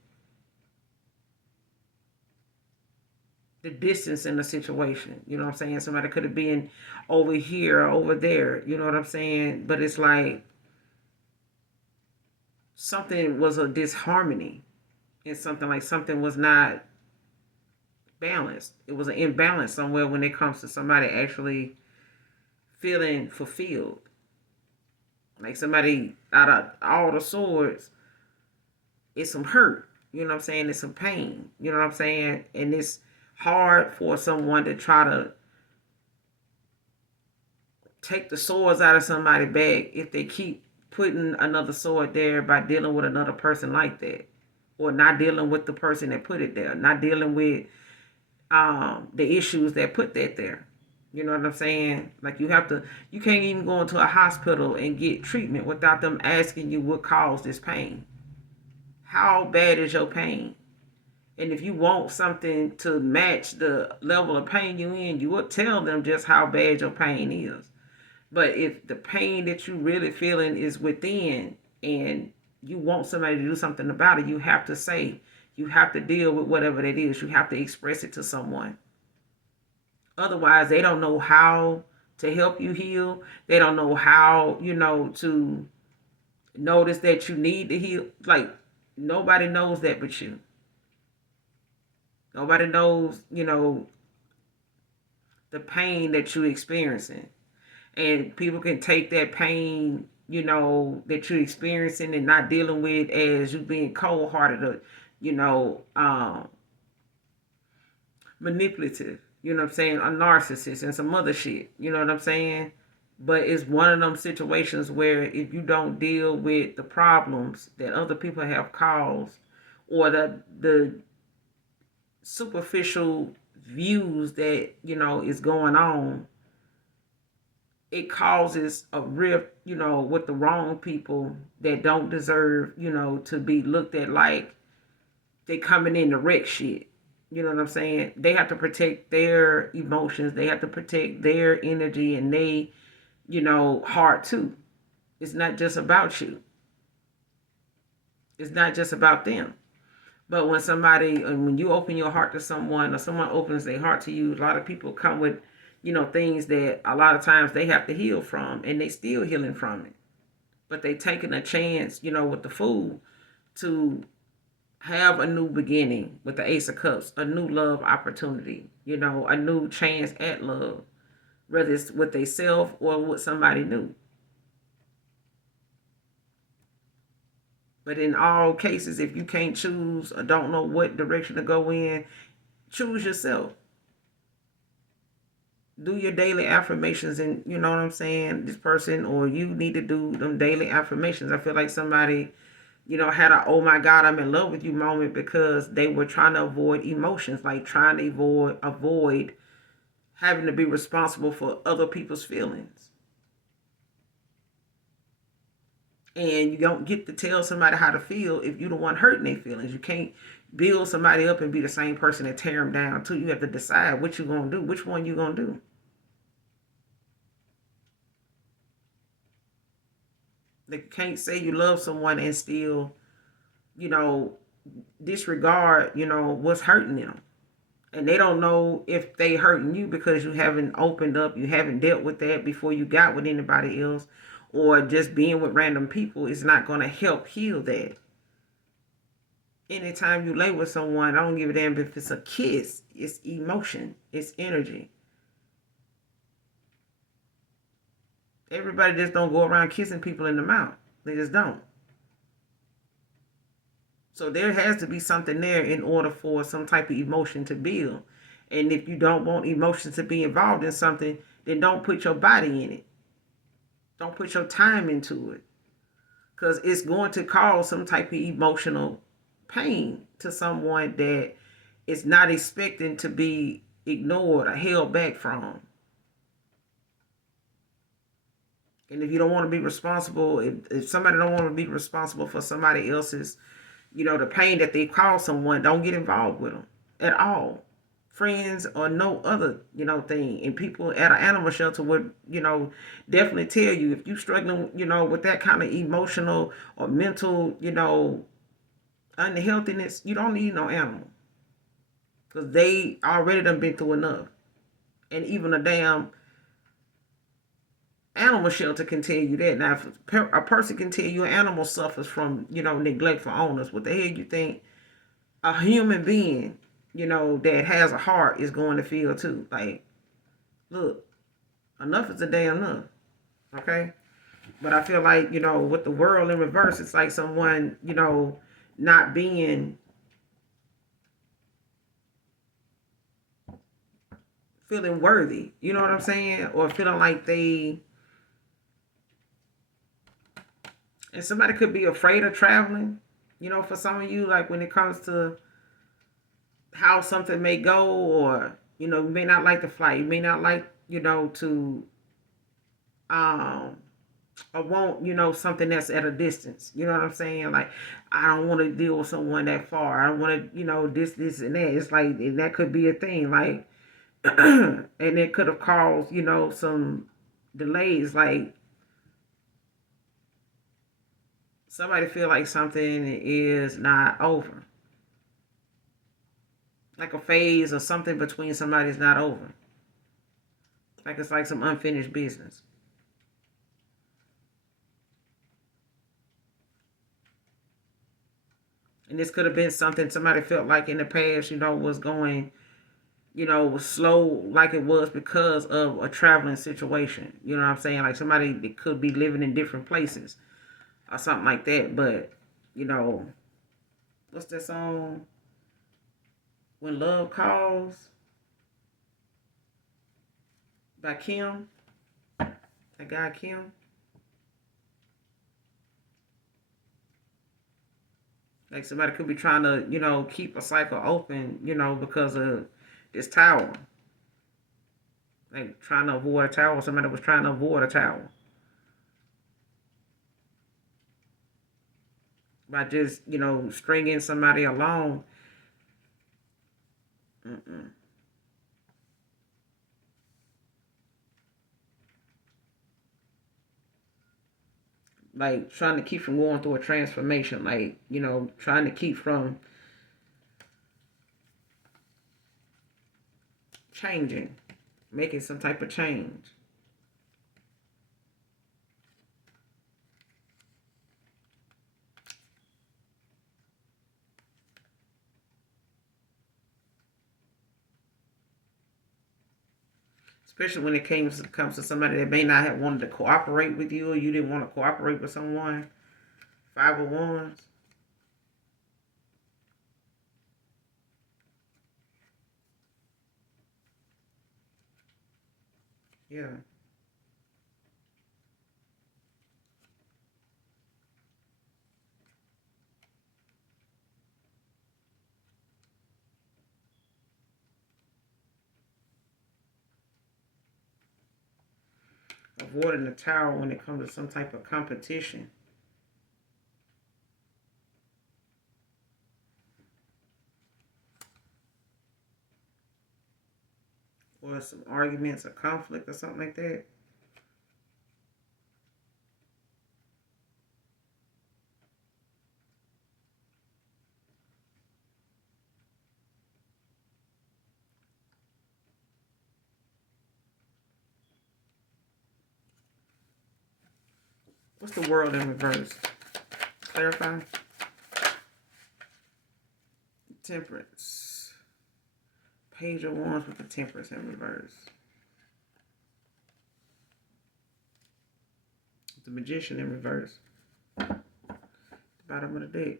the distance in the situation. You know what I'm saying? Somebody could have been over here or over there. You know what I'm saying? But it's like something was a disharmony, and something was not balanced. It was an imbalance somewhere when it comes to somebody actually feeling fulfilled. Like, somebody out of all the swords, it's some hurt. You know what I'm saying? It's some pain. You know what I'm saying? And it's hard for someone to try to take the swords out of somebody's bag if they keep putting another sword there by dealing with another person like that, or not dealing with the person that put it there, not dealing with the issues that put that there. You know what I'm saying? Like, you can't even go into a hospital and get treatment without them asking you what caused this pain. How bad is your pain? And if you want something to match the level of pain you in, you will tell them just how bad your pain is. But if the pain that you really feeling is within, and you want somebody to do something about it, you have to deal with whatever that is. You have to express it to someone. Otherwise, they don't know how to help you heal. They don't know how, to notice that you need to heal. Like, nobody knows that but you. Nobody knows, the pain that you're experiencing. And people can take that pain, that you're experiencing and not dealing with, as you being cold hearted, or, you know, um, manipulative, you know what I'm saying, a narcissist and some other shit, you know what I'm saying? But it's one of them situations where if you don't deal with the problems that other people have caused, or the superficial views that, is going on, it causes a rift, with the wrong people that don't deserve, to be looked at like they coming in to wreck shit. You know what I'm saying? They have to protect their emotions. They have to protect their energy and they, heart too. It's not just about you. It's not just about them. But when you open your heart to someone, or someone opens their heart to you, a lot of people come with, things that a lot of times they have to heal from, and they still healing from it. But they taking a chance, with the fool, to have a new beginning with the Ace of Cups, a new love opportunity, a new chance at love, whether it's with themselves or with somebody new. But in all cases, if you can't choose or don't know what direction to go in, choose yourself. Do your daily affirmations, and you know what I'm saying, this person, or you need to do them daily affirmations. I feel like somebody, had a oh my God, I'm in love with you moment because they were trying to avoid emotions, like trying to avoid having to be responsible for other people's feelings. And you don't get to tell somebody how to feel if you're the one hurting their feelings. You can't build somebody up and be the same person that tear them down too. You have to decide what you're going to do, which one you're going to do. Like, you can't say you love someone and still, you know, disregard, what's hurting them. And they don't know if they hurting you because you haven't opened up, you haven't dealt with that before you got with anybody else, or just being with random people is not going to help heal that. Anytime you lay with someone, I don't give a damn if it's a kiss, it's emotion, it's energy. Everybody just don't go around kissing people in the mouth. They just don't. So there has to be something there in order for some type of emotion to build. And if you don't want emotions to be involved in something, then don't put your body in it. Don't put your time into it. Because it's going to cause some type of emotional pain to someone that is not expecting to be ignored or held back from. And if you don't want to be responsible, if somebody don't want to be responsible for somebody else's, the pain that they cause someone, don't get involved with them at all. Friends or no other, thing. And people at an animal shelter would, definitely tell you if you struggling, with that kind of emotional or mental, unhealthiness, you don't need no animal. Because they already done been through enough. And even a damn animal shelter can tell you that. Now, if a person can tell you an animal suffers from, neglectful owners, what the hell you think a human being, that has a heart is going to feel too? Like, look, enough is a damn enough. Okay? But I feel like, with the world in reverse, it's like someone, not being feeling worthy. You know what I'm saying? Or feeling like they, and somebody could be afraid of traveling. For some of you, like when it comes to how something may go, or you may not like the flight, you may not like to um or want something that's at a distance. You know what I'm saying? Like I don't want to deal with someone that far. I don't want to this and that. It's like, and that could be a thing. Like and it could have caused some delays. Like somebody feel like something is not over, like a phase or something between somebody's not over. Like it's like some unfinished business. And this could have been something somebody felt like in the past, was going, was slow like it was because of a traveling situation. You know what I'm saying? Like somebody that could be living in different places or something like that. But, you know, what's that song? When Love Calls by Kim. That guy Kim. Like somebody could be trying to, keep a cycle open, because of this tower. Like trying to avoid a tower. Somebody was trying to avoid a tower by just, stringing somebody along. Mm-mm. Like trying to keep from going through a transformation. Like, trying to keep from changing, making some type of change. Especially when it comes to somebody that may not have wanted to cooperate with you, or you didn't want to cooperate with someone. 501s. Yeah. Avoiding the tower when it comes to some type of competition. Or some arguments or conflict or something like that. What's the world in reverse? Clarify. Temperance. Page of Wands with the Temperance in reverse. The Magician in reverse. The bottom of the deck.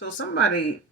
So somebody,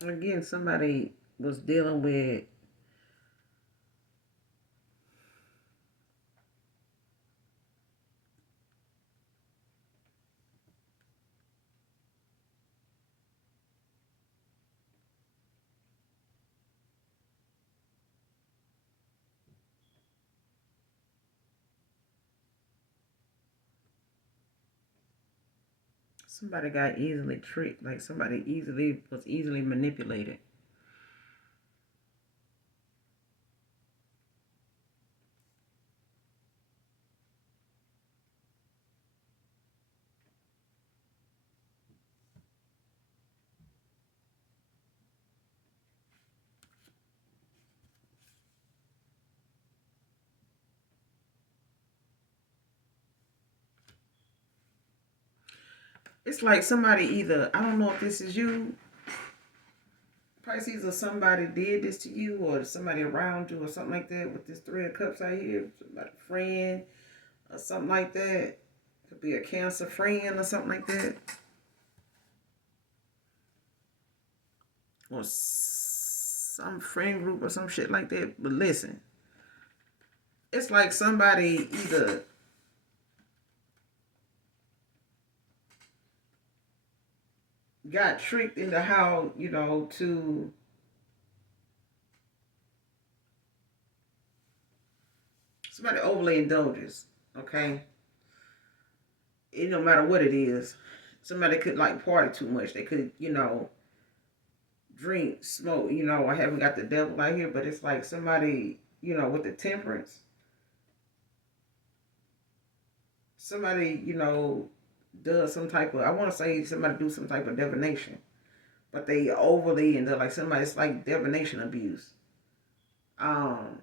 again, somebody was dealing with, somebody got easily tricked, like somebody easily manipulated. It's like somebody either, I don't know if this is you, Pisces, or somebody did this to you, or somebody around you, or something like that. With this Three of Cups out here, somebody friend or something like that. Could be a Cancer friend or something like that, or some friend group or some shit like that. But listen, it's like somebody either got tricked into how, to somebody overly indulges. Okay, it no matter what it is. Somebody could like party too much. They could, drink, smoke. I haven't got the devil out here, but it's like somebody, with the temperance. Somebody, does some type of. I want to say somebody do some type of divination, but they overly into like somebody. It's like divination abuse. Um,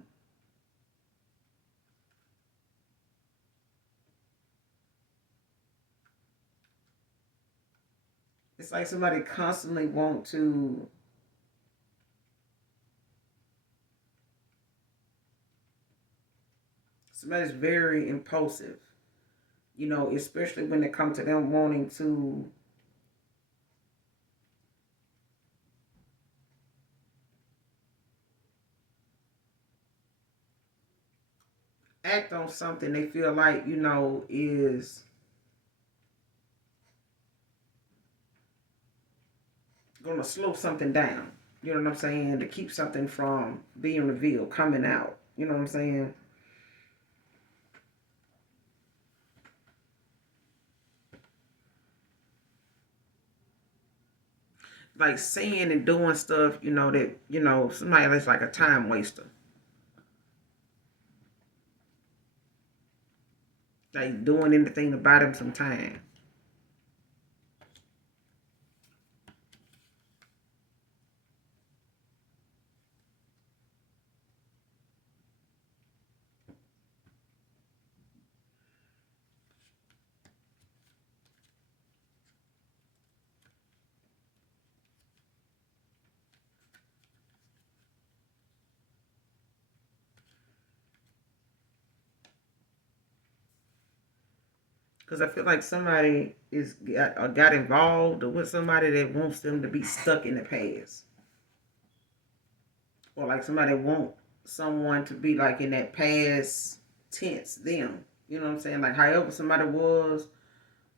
it's like somebody constantly want to. Somebody's very impulsive, especially when it comes to them wanting to act on something they feel like, is going to slow something down. You know what I'm saying? To keep something from being revealed, coming out. You know what I'm saying? Like saying and doing stuff, that, somebody that's like a time waster. Like doing anything to buy them some time. Because I feel like somebody got involved with somebody that wants them to be stuck in the past. Or like somebody want someone to be like in that past tense them. You know what I'm saying? Like however somebody was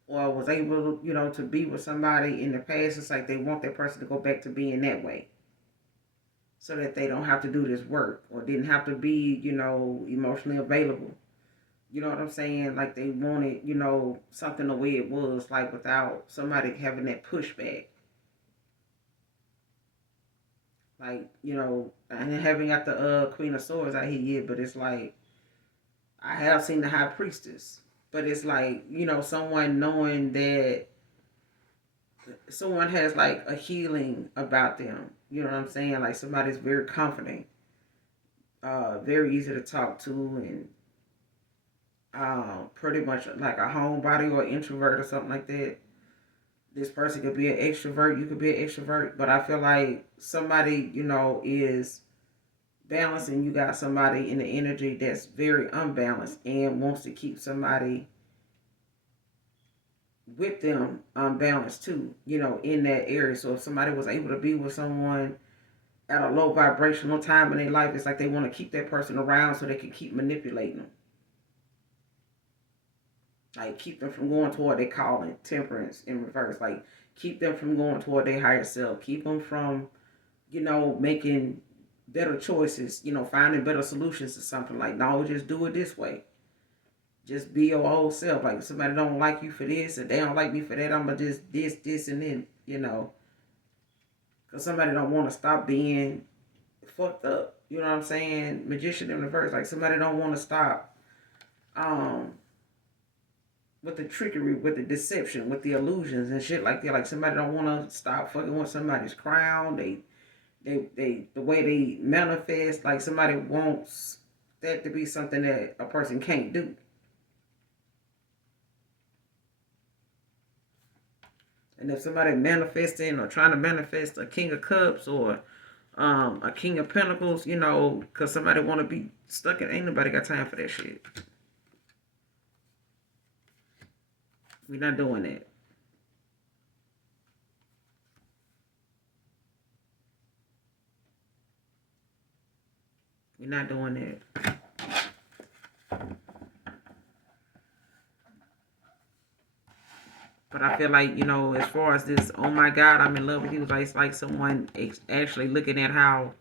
or was able, to be with somebody in the past, it's like they want that person to go back to being that way. So that they don't have to do this work or didn't have to be, emotionally available. You know what I'm saying? Like they wanted, something the way it was, like without somebody having that pushback. Like, I haven't got the Queen of Swords out here yet, but it's like I have seen the High Priestess. But it's like, someone knowing that someone has like a healing about them. You know what I'm saying? Like somebody's very confident, very easy to talk to, and pretty much like a homebody or introvert or something like that. This person could be an extrovert, you could be an extrovert, but I feel like somebody, is balanced and you got somebody in the energy that's very unbalanced and wants to keep somebody with them unbalanced too, in that area. So if somebody was able to be with someone at a low vibrational time in their life, it's like they want to keep that person around so they can keep manipulating them. Like keep them from going toward their calling, temperance in reverse. Like keep them from going toward their higher self. Keep them from, making better choices, finding better solutions to something. Like, no, just do it this way. Just be your old self. Like if somebody don't like you for this and they don't like me for that, I'ma just this, and then. Cause somebody don't want to stop being fucked up. You know what I'm saying? Magician in reverse. Like somebody don't want to stop um with the trickery, with the deception, with the illusions and shit like that. Like somebody don't want to stop fucking with somebody's crown. They the way they manifest. Like somebody wants that to be something that a person can't do. And if somebody manifesting or trying to manifest a King of Cups or a King of Pentacles, because somebody want to be stuck in, ain't nobody got time for that shit. We're not doing that. We're not doing that. But I feel like, as far as this, oh my God, I'm in love with you, like, it's like someone actually looking at how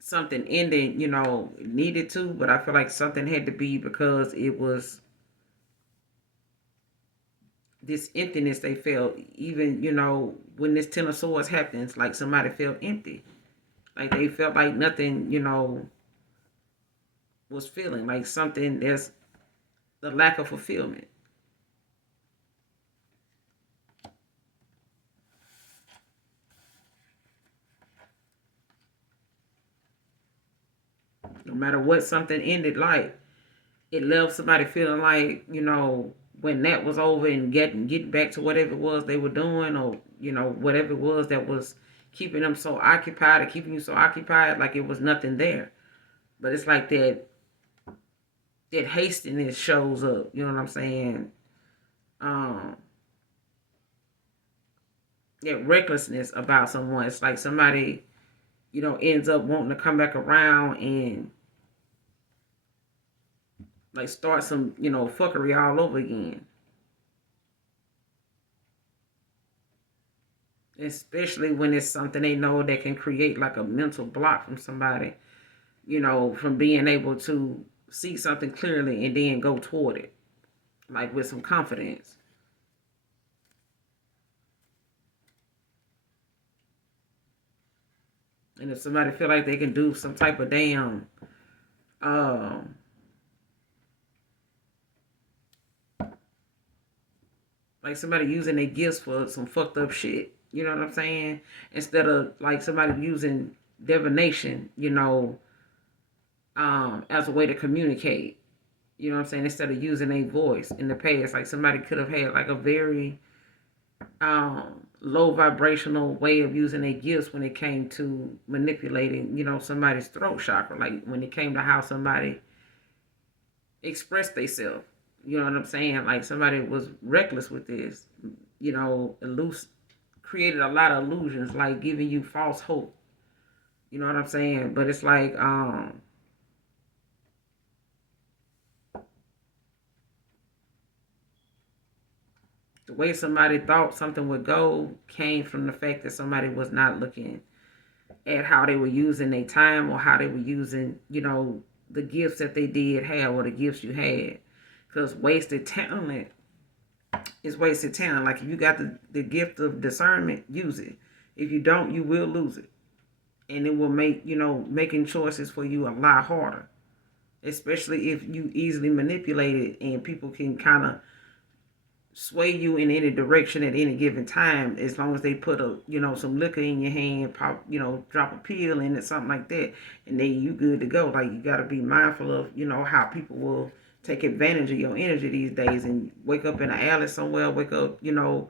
something ended, needed to, but I feel like something had to be because it was this emptiness they felt. Even, when this Ten of Swords happens, like somebody felt empty. Like they felt like nothing, was feeling like something, there's the lack of fulfillment. No matter what something ended like, it left somebody feeling like, when that was over and getting back to whatever it was they were doing, or, whatever it was that was keeping them so occupied or keeping you so occupied, like it was nothing there. But it's like that hastiness shows up, you know what I'm saying? Um that recklessness about someone. It's like somebody, ends up wanting to come back around and like start some, fuckery all over again. Especially when it's something they know that can create like a mental block from somebody, from being able to see something clearly and then go toward it, like with some confidence. And if somebody feel like they can do some type of damn, um, like somebody using their gifts for some fucked up shit, you know what I'm saying? Instead of like somebody using divination, as a way to communicate. You know what I'm saying? Instead of using a voice in the past, like somebody could have had like a very low vibrational way of using their gifts when it came to manipulating, somebody's throat chakra. Like when it came to how somebody expressed themselves. You know what I'm saying? Like somebody was reckless with this, created a lot of illusions, like giving you false hope. You know what I'm saying? But it's like, The way somebody thought something would go came from the fact that somebody was not looking at how they were using their time or how they were using, the gifts that they did have or the gifts you had. Because wasted talent is wasted talent. Like if you got the gift of discernment, use it. If you don't, you will lose it. And it will make, making choices for you a lot harder. Especially if you easily manipulate it and people can kind of sway you in any direction at any given time, as long as they put some liquor in your hand, pop, drop a pill in it, something like that, and then you good to go. Like you got to be mindful of how people will take advantage of your energy these days, and wake up in an alley somewhere, wake up laying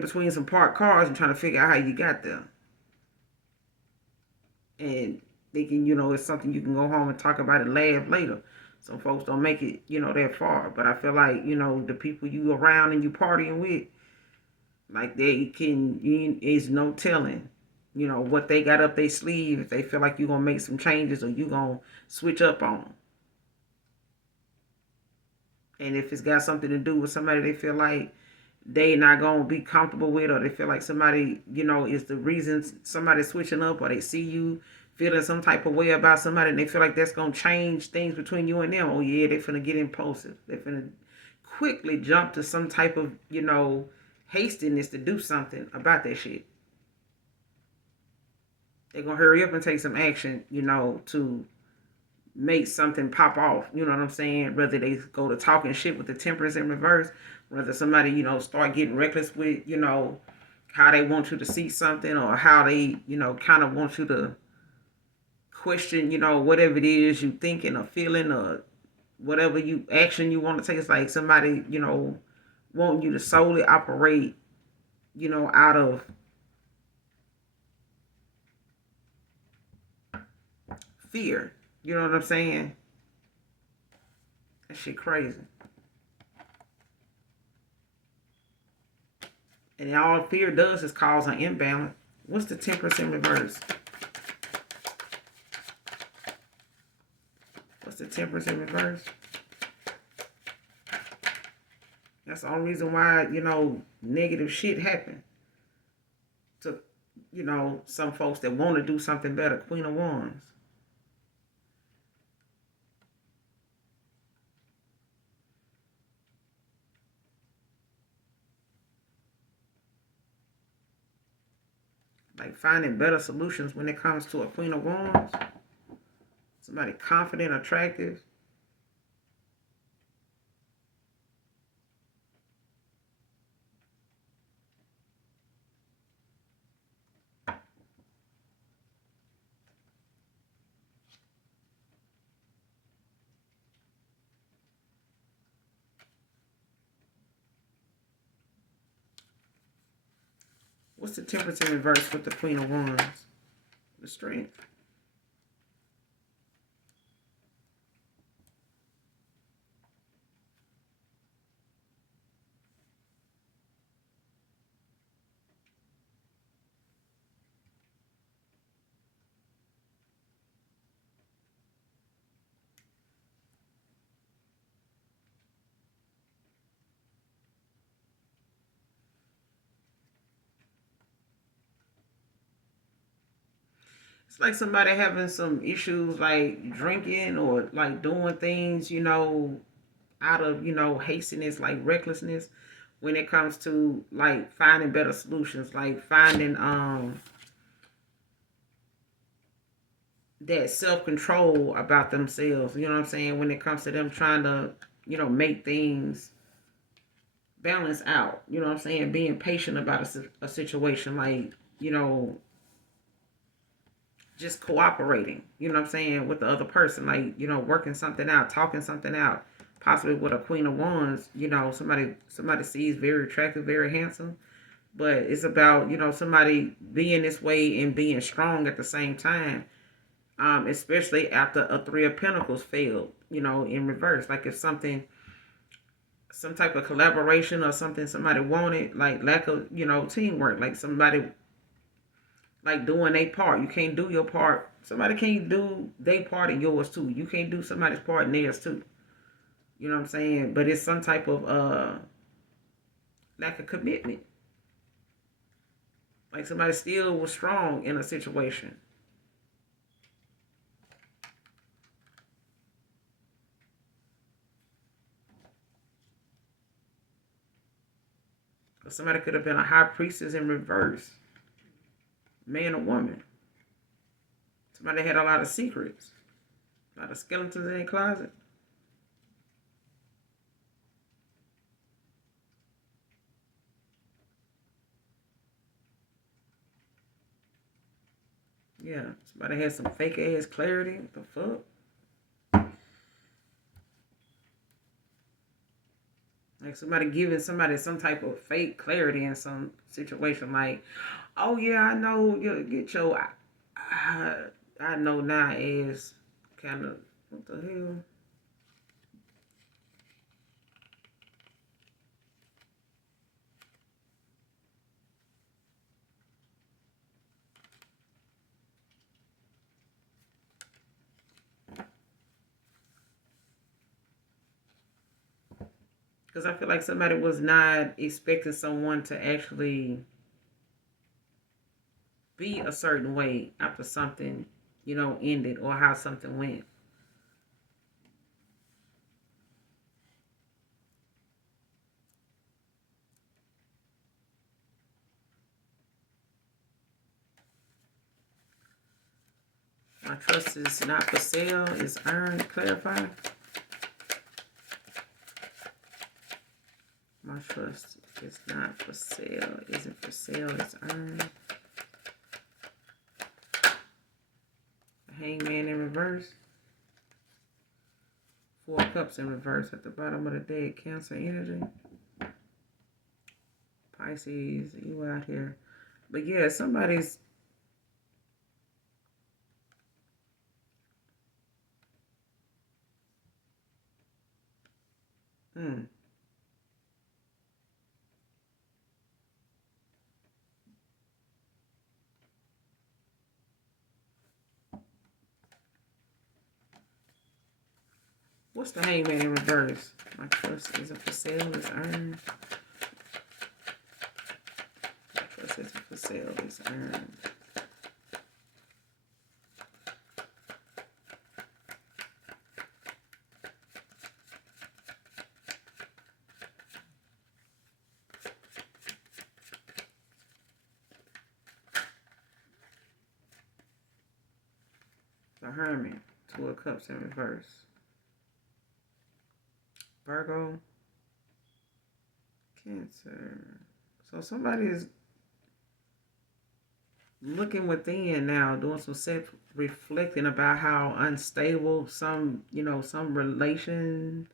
between some parked cars and trying to figure out how you got there, and thinking it's something you can go home and talk about and laugh later. Some folks don't make it, that far. But I feel like, the people you around and you partying with, like is no telling, what they got up their sleeve if they feel like you're going to make some changes or you going to switch up on them. And if it's got something to do with somebody they feel like they not going to be comfortable with, or they feel like somebody, is the reason somebody's switching up, or they see you feeling some type of way about somebody and they feel like that's going to change things between you and them, oh yeah, they're finna get impulsive. They're finna quickly jump to some type of, hastiness to do something about that shit. They're going to hurry up and take some action, to make something pop off. You know what I'm saying? Whether they go to talking shit with the temperance in reverse, whether somebody, start getting reckless with, how they want you to see something, or how they, kind of want you to question, whatever it is you thinking or feeling, or whatever action you want to take. It's like somebody, wanting you to solely operate, out of fear. You know what I'm saying? That shit crazy. And all fear does is cause an imbalance. What's the temperance in reverse? What's the temperance in reverse? That's the only reason why, negative shit happen to, some folks that want to do something better. Queen of Wands. Like finding better solutions when it comes to a Queen of Wands. Somebody confident, attractive. What's the temperance in reverse with the Queen of Wands? The Strength. It's like somebody having some issues, like drinking or like doing things, out of, hastiness, like recklessness, when it comes to like finding better solutions, like finding that self-control about themselves. You know what I'm saying? When it comes to them trying to, make things balance out. You know what I'm saying? Being patient about a situation, like, just cooperating, what I'm saying, with the other person, like, working something out, talking something out, possibly with a Queen of Wands, somebody sees very attractive, very handsome, but it's about, somebody being this way and being strong at the same time, especially after a Three of Pentacles failed, in reverse. Like if something, some type of collaboration or something somebody wanted, like lack of, teamwork, like somebody like doing their part. You can't do your part. Somebody can't do their part and yours too. You can't do somebody's part and theirs too. You know what I'm saying? But it's some type of lack of commitment. Like somebody still was strong in a situation. Or somebody could have been a high priestess in reverse, man or woman. Somebody had a lot of secrets, a lot of skeletons in their closet. Yeah, somebody had some fake ass clarity. What the fuck? Like somebody giving somebody some type of fake clarity in some situation. Like, oh yeah, I know you get your. I know now is kind of what the hell. Because I feel like somebody was not expecting someone to actually be a certain way after something, ended or how something went. My trust is not for sale, it's earned. Clarify. My trust is not for sale, isn't for sale, it's earned. Hangman in reverse. Four cups in reverse at the bottom of the deck. Cancer energy. Pisces, you out here. But yeah, somebody's... What's the hangman in reverse? My trust isn't for sale, it's earned. My trust isn't for sale, it's earned. The hermit, two of cups in reverse. Virgo, Cancer. So somebody is looking within now, doing some self reflecting about how unstable some relation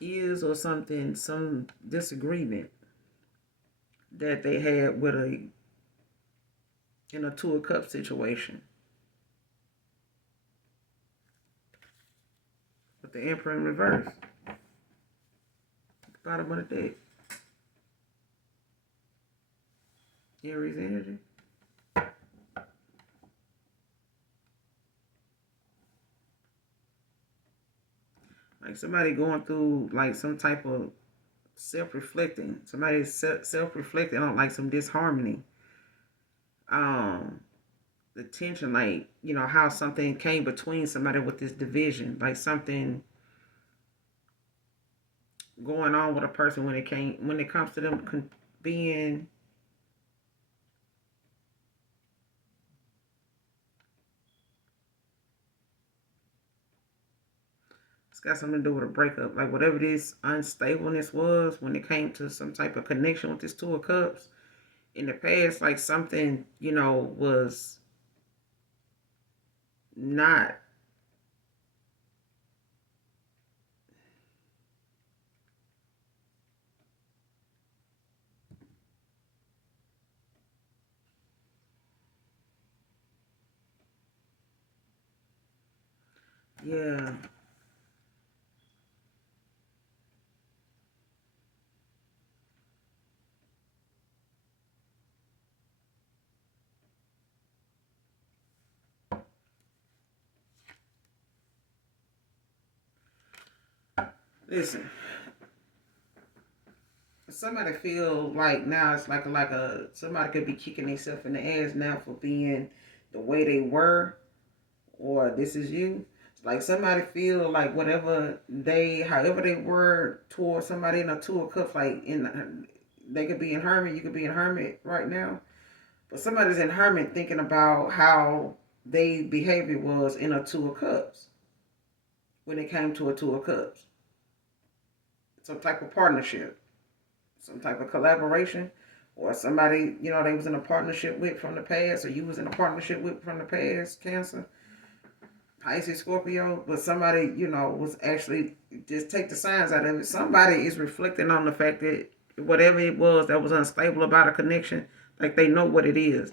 is, or something, some disagreement that they had with in a two of cups situation. With the Emperor in reverse. At the bottom of the deck. Aries energy. Like somebody going through like some type of self-reflecting. Somebody's self-reflecting on like some disharmony. The tension, like, how something came between somebody with this division. Like something going on with a person when it comes to them being... It's got something to do with a breakup. Like whatever this unstableness was when it came to some type of connection with this two of cups in the past, like something, was not... Yeah. Listen. somebody feel like now it's like a somebody could be kicking themselves in the ass now for being the way they were, or this is you. It's like somebody feel like whatever they, however they were towards somebody in a two of cups, like in, they could be in hermit, you could be in hermit right now, but somebody's in hermit thinking about how they behavior was in a two of cups when it came to a two of cups, some type of partnership, some type of collaboration, or somebody they was in a partnership with from the past, or you was in a partnership with from the past, Cancer, Pisces, Scorpio, but somebody was actually, just take the signs out of it. Somebody is reflecting on the fact that whatever it was that was unstable about a connection, like they know what it is,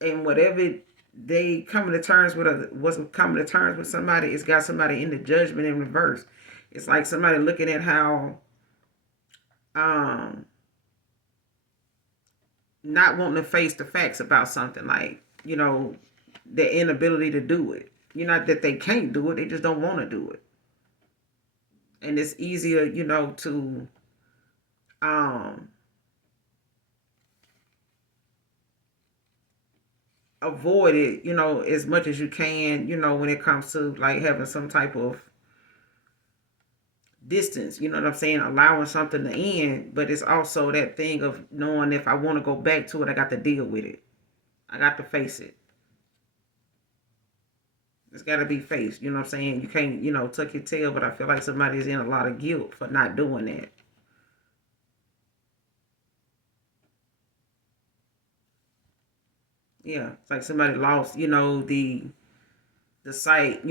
and whatever they coming to terms with, wasn't coming to terms with somebody, it's got somebody in the judgment in reverse. It's like somebody looking at how um not wanting to face the facts about something, like their inability to do it. Not that they can't do it, they just don't want to do it. And it's easier, to um avoid it, as much as you can, when it comes to like having some type of distance, you know what I'm saying, allowing something to end. But it's also that thing of knowing, if I want to go back to it, I got to deal with it. I got to face it. It's got to be faced. You know what I'm saying? You can't, tuck your tail. But I feel like somebody's in a lot of guilt for not doing that. Yeah, it's like somebody lost, the sight,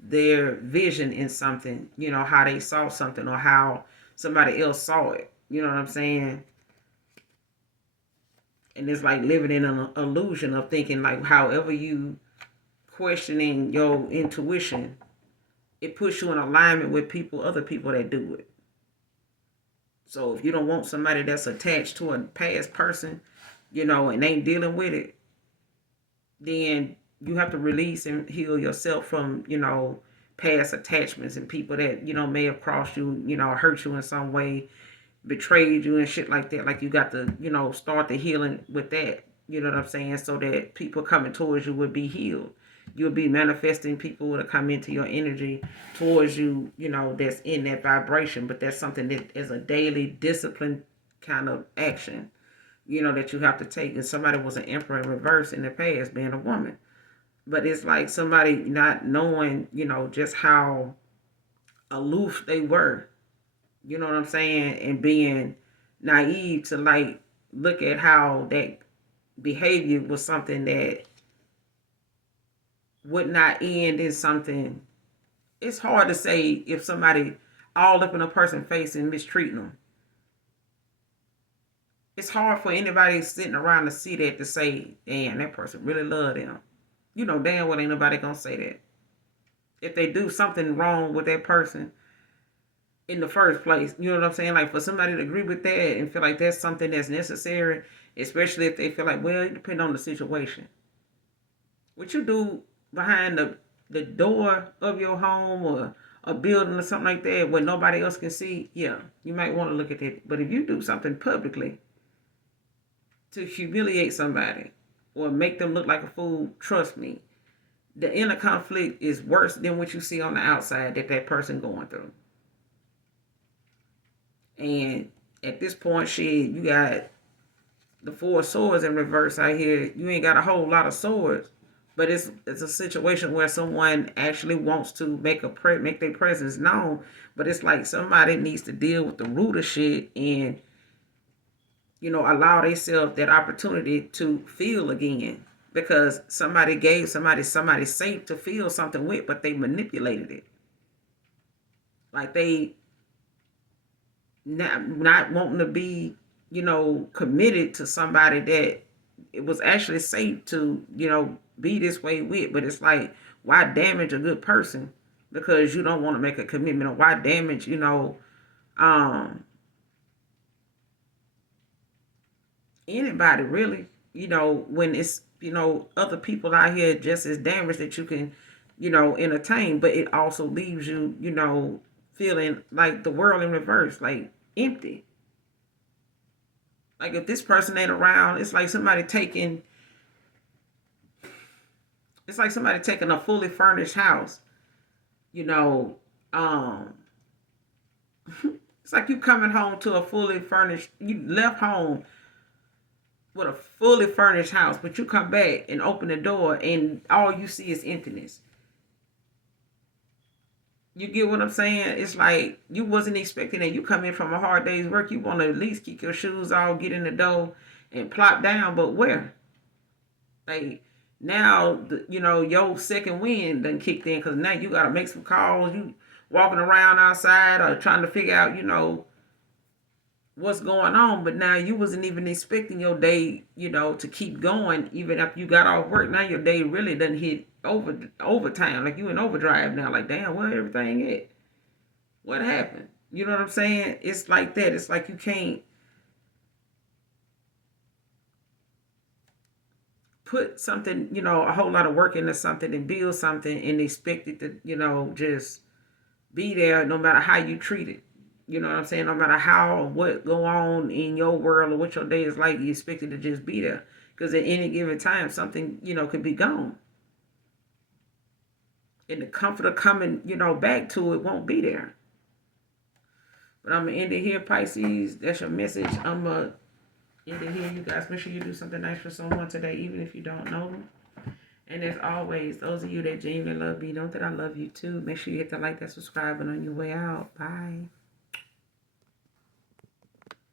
their vision in something. How they saw something, or how somebody else saw it. You know what I'm saying? And it's like living in an illusion of thinking, like, however you questioning your intuition, it puts you in alignment with other people that do it. So if you don't want somebody that's attached to a past person, and ain't dealing with it, then you have to release and heal yourself from, past attachments and people that, may have crossed you, hurt you in some way, betrayed you and shit like that. Like, you got to, start the healing with that. You know what I'm saying? So that people coming towards you would be healed. You'll be manifesting people to come into your energy towards you, that's in that vibration. But that's something that is a daily discipline kind of action, that you have to take. And somebody was an emperor in reverse in the past, being a woman. But it's like somebody not knowing, just how aloof they were. You know what I'm saying? And being naive to like look at how that behavior was something that would not end in something. It's hard to say if somebody all up in a person's face and mistreating them. It's hard for anybody sitting around to see that to say, damn, that person really loved them. Damn well ain't nobody gonna say that. If they do something wrong with that person in the first place, you know what I'm saying? Like, for somebody to agree with that and feel like that's something that's necessary, especially if they feel like, well, it depends on the situation. What you do behind the door of your home, or a building or something like that where nobody else can see, yeah, you might want to look at it. But if you do something publicly to humiliate somebody or make them look like a fool, trust me, the inner conflict is worse than what you see on the outside that person going through. And at this point, shit, you got the four of swords in reverse out here. You ain't got a whole lot of swords, but it's a situation where someone actually wants to make their presence known. But it's like somebody needs to deal with the root of shit and allow themselves that opportunity to feel again, because somebody gave somebody safe to feel something with, but they manipulated it. Like, they not wanting to be, committed to somebody that it was actually safe to, be this way with. But it's like, why damage a good person because you don't want to make a commitment? Or why damage, um, anybody really, when it's, other people out here just as damaged that you can, entertain. But it also leaves you, feeling like the world in reverse, like empty. Like if this person ain't around, it's like somebody taking a fully furnished house, you know, um it's like you coming home to a fully furnished, you left home with a fully furnished house, but you come back and open the door and all you see is emptiness. You get what I'm saying? It's like you wasn't expecting that. You come in from a hard day's work, you want to at least kick your shoes off, get in the door, and plop down. But where? Like now, your second wind done kicked in because now you got to make some calls. You walking around outside or trying to figure out, what's going on. But now you wasn't even expecting your day, to keep going even after you got off work. Now your day really doesn't hit overtime. Like you in overdrive now. Like damn, where everything at? What happened? You know what I'm saying? It's like that. It's like you can't put something, a whole lot of work into something and build something and expect it to, just be there no matter how you treat it. You know what I'm saying? No matter how or what go on in your world or what your day is like, you expect it to just be there. Because at any given time, something, could be gone. And the comfort of coming, back to it won't be there. But I'm going to end it here, Pisces. That's your message. I'm going to end it here. You guys, make sure you do something nice for someone today, even if you don't know them. And as always, those of you that genuinely love me, know that I love you too. Make sure you hit the like, that subscribe, and on your way out. Bye.